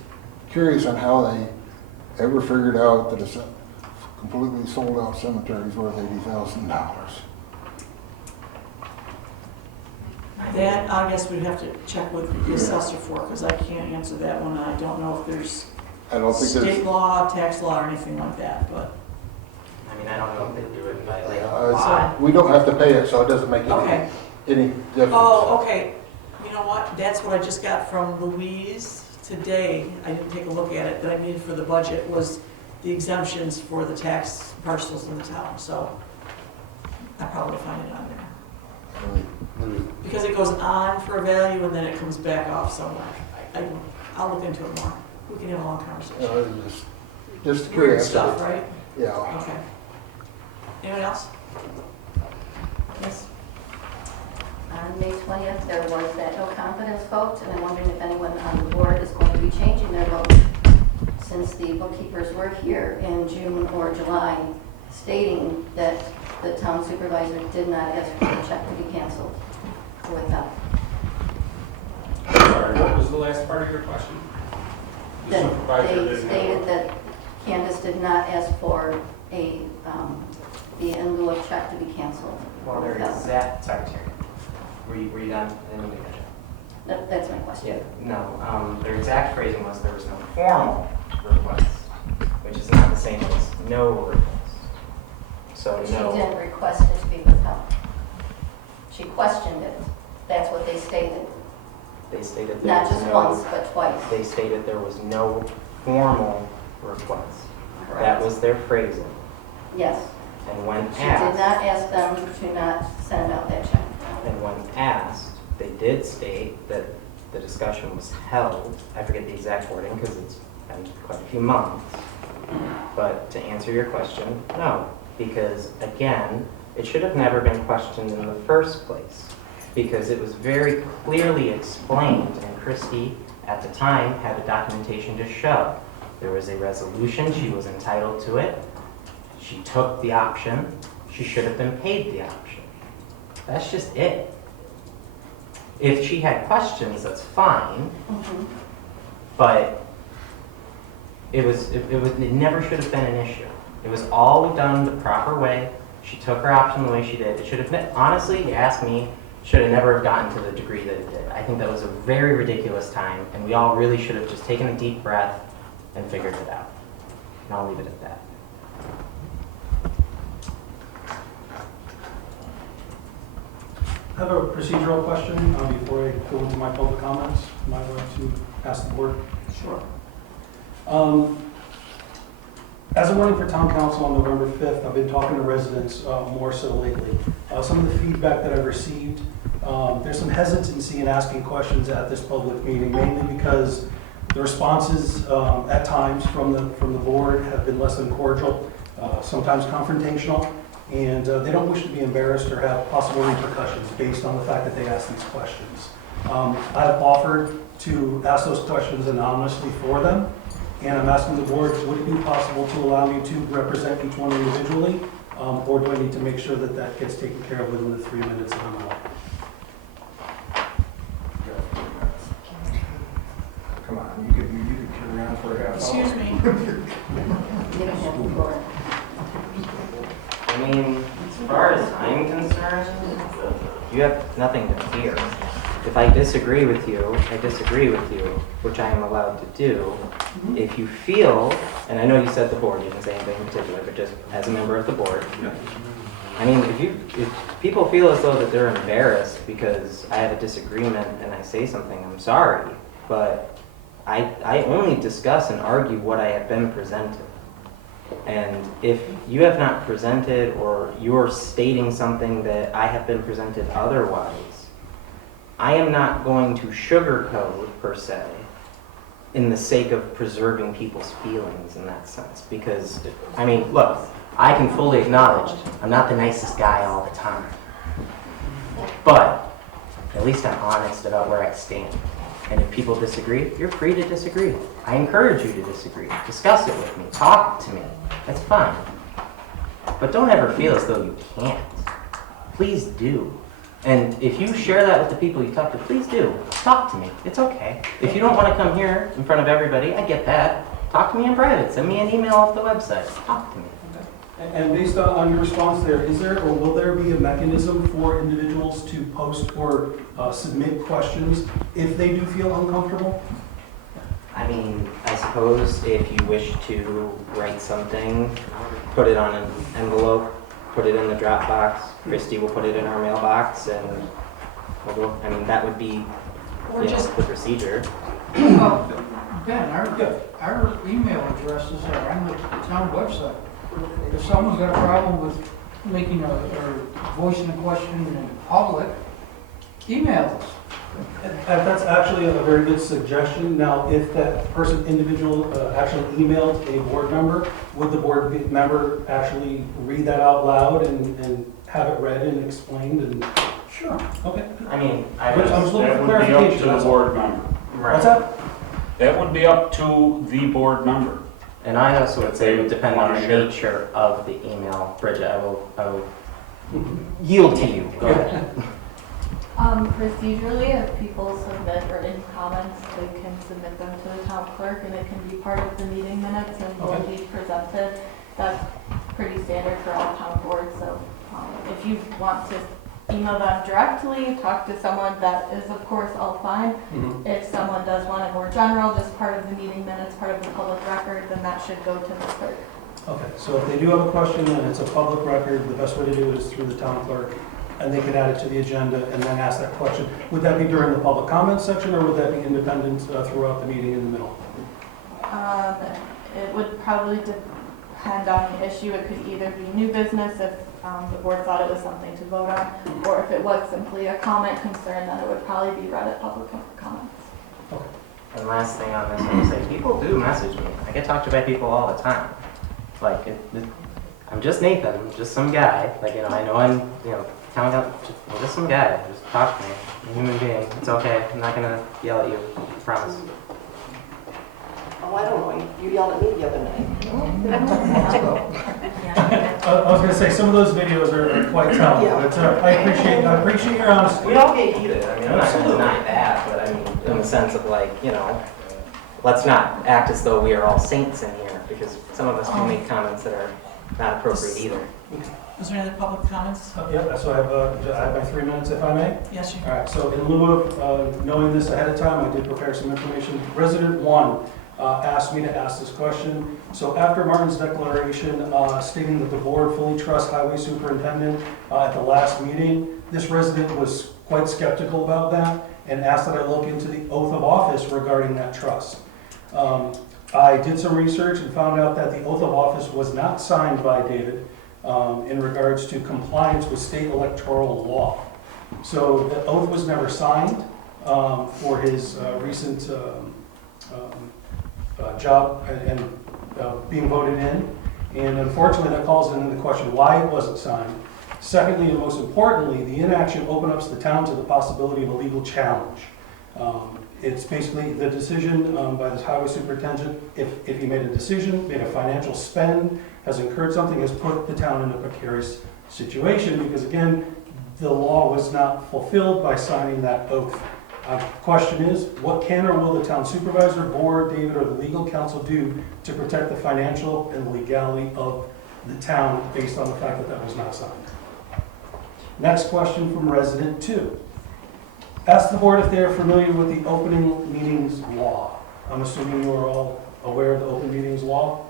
curious on how they ever figured out that a completely sold out cemetery is worth $80,000. That, I guess we'd have to check with the assessor for, because I can't answer that one. I don't know if there's I don't think state there's, law, tax law, or anything like that, but, I mean, I don't know if they do it by like uh, we don't have to pay it, so it doesn't make okay. any difference. Oh, okay. You know what? That's what I just got from Louise today. I didn't take a look at it, that I needed for the budget, was the exemptions for the tax parcels in the town, so I probably find it on there. Because it goes on for a value and then it comes back off somewhere. I'll look into it more. We can have a long conversation. Just Weird curious. stuff, right? Yeah. Okay. Anyone else? Yes? On May 20th, there was that no confidence vote, and I'm wondering if anyone on the board is going to be changing their vote, since the bookkeepers were here in June or July stating that the town supervisor did not ask for the check to be canceled with them. Sorry, what was the last part of your question? The That supervisor they didn't stated have that Candace did not ask for the in lieu of check to be canceled. Well, their with them. exact, sorry, Terry. Were you done? I didn't mean to cut you. That's my question. Yeah, no, their exact phrasing was there was no formal request, which is not the same as no request. So She no. didn't request it to be withheld. She questioned it. That's what they stated. They stated there Not was just no, once, but twice. they stated there was no formal request. That Correct. was their phrasing. Yes. And when She did asked, not ask them to not send out that check. and when asked, they did state that the discussion was held. I forget the exact wording because it's been quite a few months. But to answer your question, no, because again, it should have never been questioned in the first place, because it was very clearly explained, and Christie at the time had the documentation to show. There was a resolution, she was entitled to it, she took the option, she should have been paid the option. That's just it. If she had questions, that's fine, but it never should have been an issue. It was all done the proper way. She took her option the way she did. It should have been, honestly, you ask me, should have never have gotten to the degree that it did. I think that was a very ridiculous time, and we all really should have just taken a deep breath and figured it out. And I'll leave it at that. I have a procedural question before I go into my public comments. Am I going to ask the board? Sure. As I'm running for town council on November 5th, I've been talking to residents more so lately. Some of the feedback that I've received, there's some hesitancy in asking questions at this public meeting, mainly because the responses at times from the board have been less than cordial, sometimes confrontational, and they don't wish to be embarrassed or have possible repercussions based on the fact that they ask these questions. I've offered to ask those questions anonymously for them, and I'm asking the board, would it be possible to allow me to represent each one individually, or do I need to make sure that that gets taken care of within the 3 minutes that I'm allowed? Come on, you could carry on for a half hour. Excuse me. I mean, as far as I'm concerned, you have nothing to fear. If I disagree with you, I disagree with you, which I am allowed to do. If you feel, and I know you said the board, you didn't say anything in particular, but just as a member of the board, I mean, if people feel as though that they're embarrassed because I have a disagreement and I say something, I'm sorry, but I only discuss and argue what I have been presented. And if you have not presented or you're stating something that I have been presented otherwise, I am not going to sugarcoat, per se, in the sake of preserving people's feelings in that sense. Because, I mean, look, I can fully acknowledge I'm not the nicest guy all the time. But at least I'm honest about where I stand. And if people disagree, you're free to disagree. I encourage you to disagree. Discuss it with me. Talk to me. That's fine. But don't ever feel as though you can't. Please do. And if you share that with the people you talk to, please do. Talk to me. It's okay. If you don't want to come here in front of everybody, I get that. Talk to me in private. Send me an email off the website. Talk to me. And based on your response there, is there or will there be a mechanism for individuals to post or submit questions if they do feel uncomfortable? I mean, I suppose if you wish to write something, put it on an envelope, put it in the drop box. Christy will put it in our mailbox, and we'll go. I mean, that would be the procedure. Ben, our email addresses are on the town website. If someone's got a problem with making or voicing a question in public, email us. That's actually a very good suggestion. Now, if that individual actually emailed a board member, would the board member actually read that out loud and have it read and explained? And Sure. okay. I mean, I was looking That for would be up clarification. to the That's all. board member. What's that? That would be up to the board member. And I also would say it would depend on the Wanna share? nature of the email. Bridget, I will yield to you. Go ahead. Procedurally, if people submit written comments, they can submit them to the town clerk and it can be part of the meeting minutes and will be presented. That's pretty standard for all town boards, so if you want to email them directly, talk to someone, that is of course all fine. If someone does want it more general, just part of the meeting minutes, part of the public record, then that should go to the clerk. Okay, so if they do have a question and it's a public record, the best way to do it is through the town clerk, and they can add it to the agenda and then ask that question. Would that be during the public comments section, or would that be independent throughout the meeting in the middle? It would probably depend on the issue. It could either be new business if the board thought it was something to vote on, or if it was simply a comment concern, then it would probably be read at public comments. And last thing on this, I would say, people do message me. I get talked to by people all the time. Like, I'm just Nathan, I'm just some guy. Like, I know I'm, counting up, just some guy. Just talk to me. I'm a human being. It's okay. I'm not gonna yell at you. I promise. Oh, I don't know, you yelled at me the other night. I was going to say, some of those videos are quite telling, but I appreciate your honesty. We all get heated. I mean, I'm not gonna deny that, but I mean, in the sense of let's not act as though we are all saints in here, because some of us can make comments that are not appropriate either. Is there any other public comments? Yep, so I have my 3 minutes, if I may. Yes, you All right, so in lieu of knowing this ahead of time, I did prepare some information. Resident 1 asked me to ask this question. So after Martin's declaration stating that the board fully trusts Highway Superintendent at the last meeting, this resident was quite skeptical about that and asked that I look into the oath of office regarding that trust. I did some research and found out that the oath of office was not signed by David in regards to compliance with state electoral law. So the oath was never signed for his recent job and being voted in. And unfortunately, that calls into the question why it wasn't signed. Secondly, and most importantly, the inaction opened up the town to the possibility of a legal challenge. It's basically the decision by the highway superintendent, if he made a decision, made a financial spend, has incurred something, has put the town in a precarious situation because again, the law was not fulfilled by signing that oath. Question is, what can or will the town supervisor, board, David, or the legal counsel do to protect the financial and legality of the town based on the fact that that was not signed? Next question from resident 2. Ask the board if they are familiar with the opening meetings law. I'm assuming you are all aware of the open meetings law.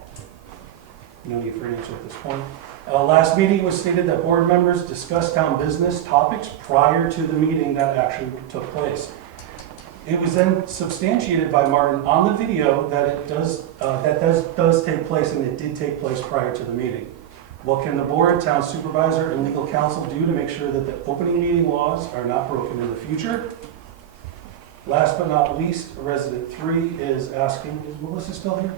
No need for an answer at this point. Last meeting it was stated that board members discussed town business topics prior to the meeting that actually took place. It was then substantiated by Martin on the video that it does take place, and it did take place prior to the meeting. What can the board, town supervisor, and legal counsel do to make sure that the opening meeting laws are not broken in the future? Last but not least, resident 3 is asking, is Melissa still here?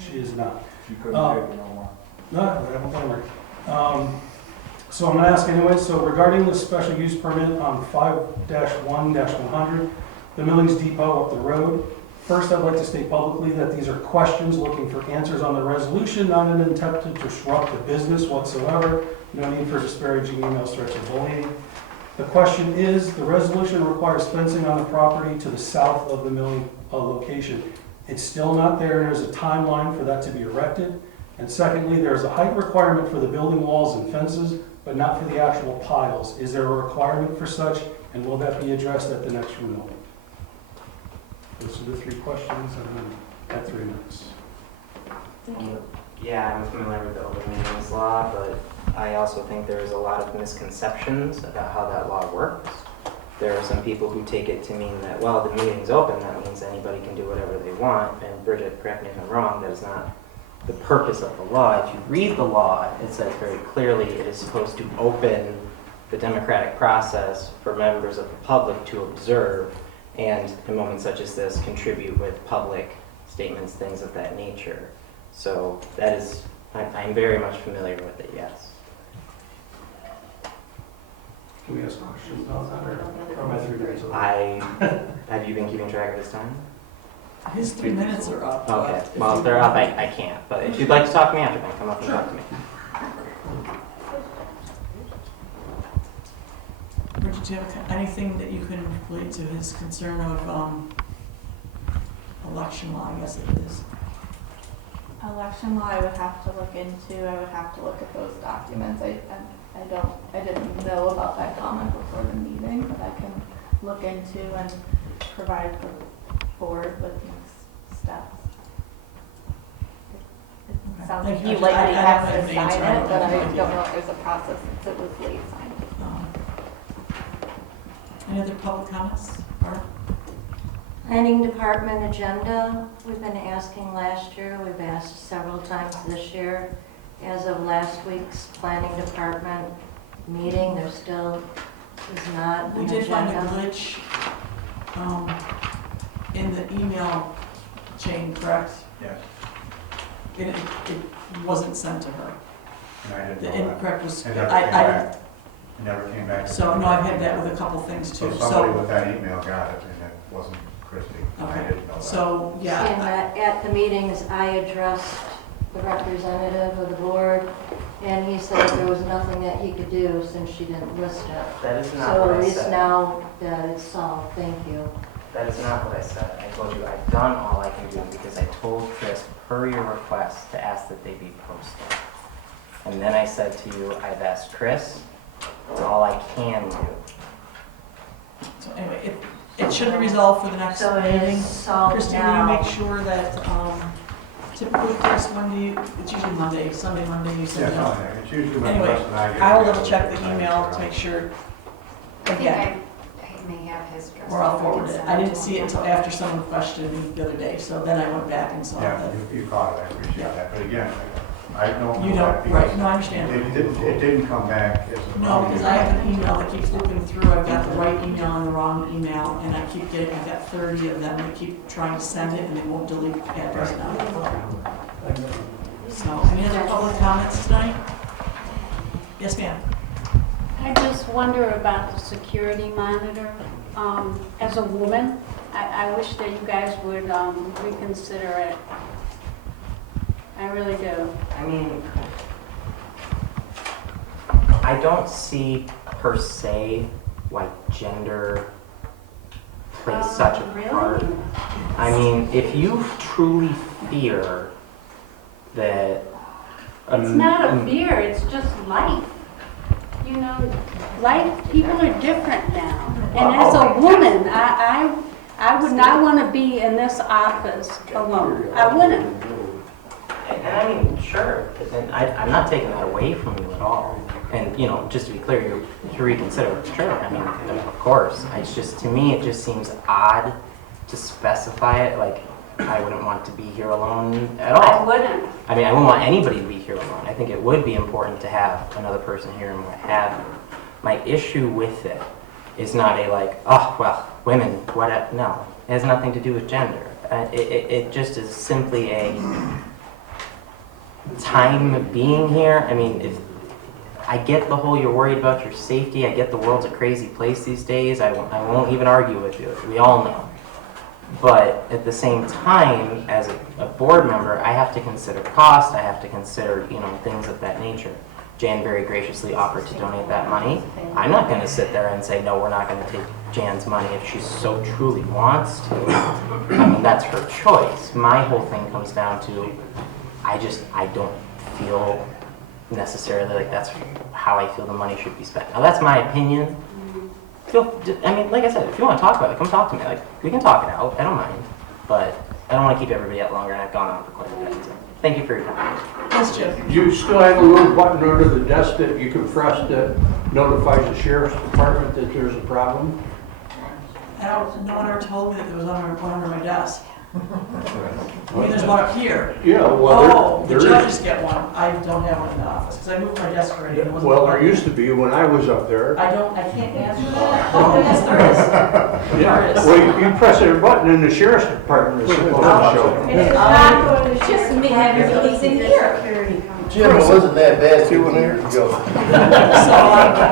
She is not. You couldn't take it no more. No, I don't blame her. So I'm going to ask anyway. So regarding the special use permit on 5-1-100, the Millings Depot up the road, first I'd like to state publicly that these are questions looking for answers on the resolution, not an attempt to disrupt the business whatsoever. No need for disparaging emails, threats, or bullying. The question is, the resolution requires fencing on the property to the south of the milling location. It's still not there, and there's a timeline for that to be erected. And secondly, there's a height requirement for the building walls and fences, but not for the actual piles. Is there a requirement for such, and will that be addressed at the next renewal? Those are the 3 questions, and then at 3 minutes. Yeah, I'm familiar with the open meetings law, but I also think there's a lot of misconceptions about how that law works. There are some people who take it to mean that, well, the meeting's open, that means anybody can do whatever they want. And Bridget, correct me if I'm wrong, that is not the purpose of the law. If you read the law, it says very clearly it is supposed to open the democratic process for members of the public to observe and, in moments such as this, contribute with public statements, things of that nature. So that is, I'm very much familiar with it, yes. Can we ask questions about that, or am I 3 minutes over? Have you been keeping track of this time? His 3 minutes are up. Okay, but well, you if they're want- up, I can't. But if you'd like to talk to me after, then come up and talk to me. Bridget, do you have anything that you can relate to his concern of election law, I guess it is? Election law, I would have to look into, I would have to look at those documents. I didn't know about that comment before the meeting, but I can look into and provide the board with next steps. It sounds like Thank you. you likely I have don't to have an sign answer. I it, but I have no don't idea. know if there's a process since it was late signed. Any other public comments? Barb? Planning Department agenda, we've been asking last year, we've asked several times this year. As of last week's Planning Department meeting, there still is not an We agenda. did find a glitch in the email chain, correct? Yes, It wasn't sent to her. and I The didn't know that. incorrect was, It never came I, back. It never came back. so, no, I've had that with a couple things too, So somebody so, with that email got it, and it wasn't Christie. I okay, didn't know that. so, And yeah. at the meetings, I addressed the representative of the board, and he said there was nothing that he could do since she didn't list it. That is not So what at I least said. now that it's solved, thank you. That is not what I said. I told you I've done all I can do because I told Chris, per your request, to ask that they be posted. And then I said to you, I've asked Chris, it's all I can do. So anyway, it should be resolved for the next So it meeting. is solved Christine, will now. you make sure that, typically, Chris, when do you, it's usually Monday, Sunday, Monday, you send it Yeah, out. fine. It's usually when Anyway, Wes and I get I will together, double check the we email to make sure, I think again, I may have his address. or I'll forward it. I didn't see it until after someone questioned me the other day, so then I went back and saw Yeah, that. you caught it, I appreciate Yeah. that, but again, I don't. You know that don't, right, because no, I understand. It didn't come back as a. No, because I have an email that keeps looping through, I've got the right email and the wrong email, and I keep getting, I've got 30 of them, I keep trying to send it, and they won't delete the address now. So, any other public comments tonight? Yes, ma'am. I just wonder about the security monitor. As a woman, I wish that you guys would reconsider it. I really do. I mean, I don't see per se why gender plays such a Really? part. I mean, if you truly fear that It's not a fear, it's just life. You know, life, people are different now. And as a woman, I would not want to be in this office alone. I wouldn't. And I mean, sure, and I'm not taking that away from you at all. And, you know, just to be clear, you're to reconsider, sure, I mean, of course. It's just, to me, it just seems odd to specify it, like, I wouldn't want to be here alone at all. I wouldn't. I mean, I wouldn't want anybody to be here alone. I think it would be important to have another person here and what have you. My issue with it is not a like, oh, well, women, what, no. It has nothing to do with gender. It just is simply a time being here. I mean, if I get the whole you're worried about your safety, I get the world's a crazy place these days. I won't even argue with you. We all know. But at the same time, as a board member, I have to consider cost. I have to consider, you know, things of that nature. Jan very graciously offered to donate that money. I'm not going to sit there and say, no, we're not going to take Jan's money if she so truly wants to. I mean, that's her choice. My whole thing comes down to, I don't feel necessarily like that's how I feel the money should be spent. Now, that's my opinion. I mean, like I said, if you want to talk about it, come talk to me. Like, we can talk it out. I don't mind. But I don't want to keep everybody out longer, and I've gone on for quite a bit. So thank you for your time. Yes, Jim. You still have a little button under the desk that you can press that notifies the sheriff's department that there's a problem? No one ever told me that there was one under my desk. I mean, there's one up here. Yeah, Oh, well, the there judges is. get one. I don't have one in the office, because I moved my desk already. and it wasn't Well, there plugged in. used to be when I was up there. I can't answer that. Oh, yes, there is. Yeah, There is. well, you press a button and the sheriff's department is supposed to show. And it's not going to just me having meetings in here. Jim, it wasn't that bad 2 years ago.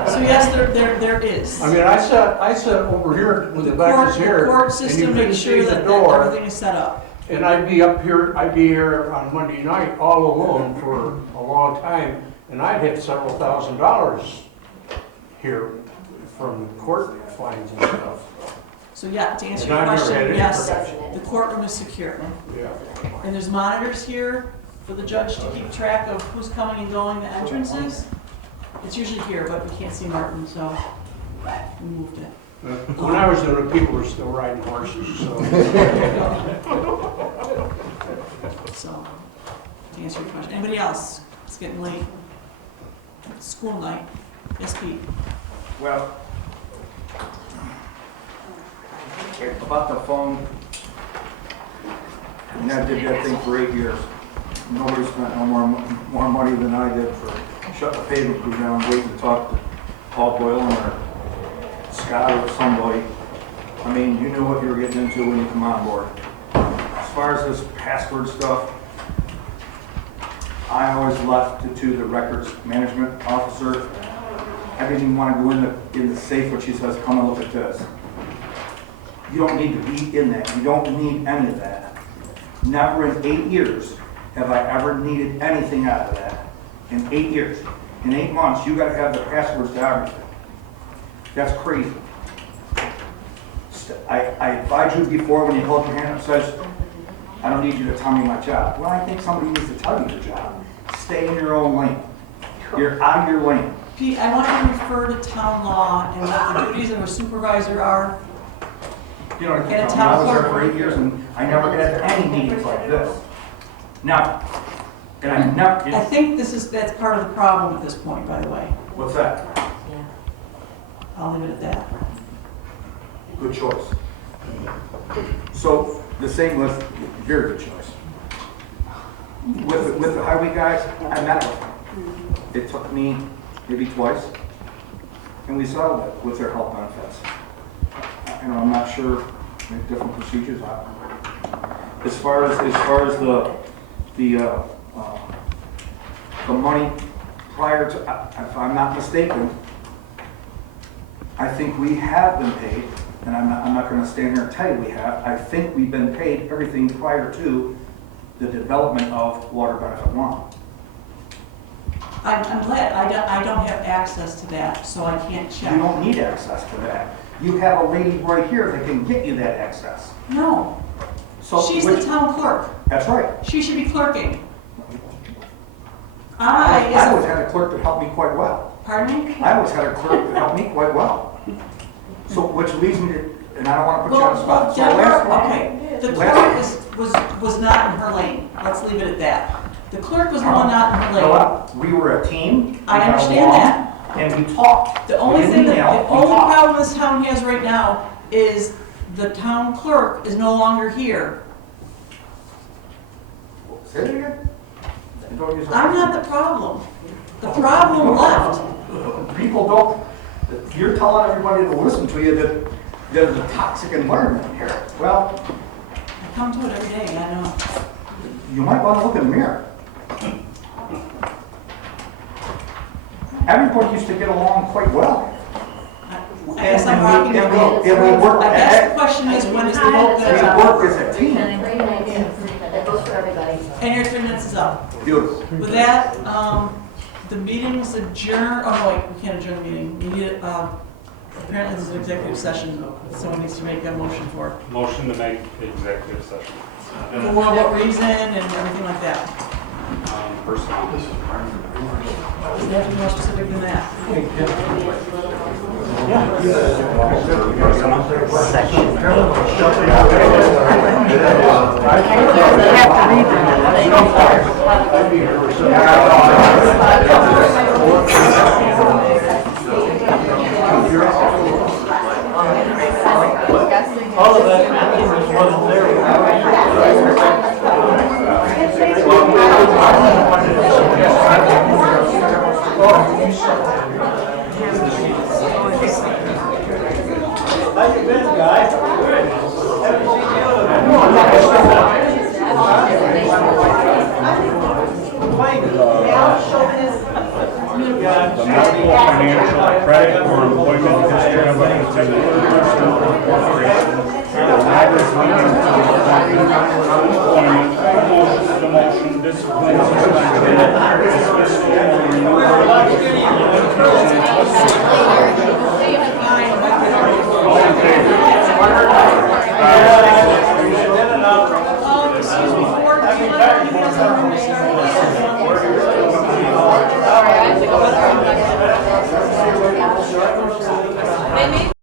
So yes, there is. I mean, I sat over here when the bench is here. The court and you system couldn't makes see sure the that door, everything is set up. And I'd be here on Monday night all alone for a long time, and I'd hit several $1,000s here from court fines and stuff. So yeah, to answer And your I've never had question, any yes, protection. the courtroom is secure. Yeah. And there's monitors here for the judge to keep track of who's coming and going, the entrances. It's usually here, but we can't see Martin, so we moved it. When I was there, people were still riding horses, so. So, to answer your question. Anybody else? It's getting late. It's school night. Yes, Pete? Well, about the phone, and I did that thing for 8 years. Nobody spent no more money than I did for shutting the pavement crew down, waiting to talk to Paul Boylan or Scott or somebody. I mean, you knew what you were getting into when you come on board. As far as this password stuff, I always left it to the records management officer. I didn't even want to go in the safe when she says, come and look at this. You don't need to be in that. You don't need any of that. Never in 8 years have I ever needed anything out of that. In 8 years. In 8 months, you got to have the passwords to everything. That's crazy. I advised you before when you held your hand up, says, I don't need you to tell me my job. Well, I think somebody needs to tell you your job. Stay in your own lane. You're out of your lane. Pete, I want you to refer to town law and what the duties of a supervisor are. You know, And a I town was there clerk. for 8 years and I never had any meetings like this. Never. And I never, I think that's part of the problem at this point, by the way. what's that? I'll leave it at that. good choice. So the same with, very good choice. With the highway guys, I met with them. It took me maybe twice, and we settled it with their health benefits. You know, I'm not sure, they have different procedures. As far as the money prior to, if I'm not mistaken, I think we have been paid, and I'm not gonna stand here and tell you we have. I think we've been paid everything prior to the development of Water Benefit 1. I'm glad, I don't have access to that, so I can't check. You don't need access to that. You have a lady right here that can get you that access. No, So she's the town clerk. That's right. She should be clerking. I always had a clerk that helped me quite well. Pardon me? I always had a clerk that helped me quite well. So, which leads me to, and I don't want to put you on the spot. So last- Okay, the clerk was not in her lane. Let's leave it at that. The clerk was the one not in her You know lane. what? We were a team. We I got understand along, that. And we talked. The only We thing didn't that, email, the we only talked. problem this town has right now is the town clerk is no longer here. Say it again? Don't use that. I'm not the problem. The problem left. People don't, you're telling everybody to listen to you that there's a toxic environment here. Well, I come to it every day, I know. you might want to look in the mirror. Everybody used to get along quite well. I guess I'm rocking the boat. And we worked, I guess the question is, when is the vote we gonna worked as a team. That goes for everybody. And your 3 minutes is up. Beautiful. With that, the meeting's adjourned. Oh, no, wait, we can't adjourn the meeting. We need, apparently there's an executive session someone needs to make a motion for. Motion to make executive session. For what reason and everything like that. Personnel. Does it have to be more specific than that? All of that wasn't How you been, guys? Haven't seen you The medical, financial, credit, or employment history of a continuing corporation. Employment, promotion, discipline, suspension, dismissal, or removal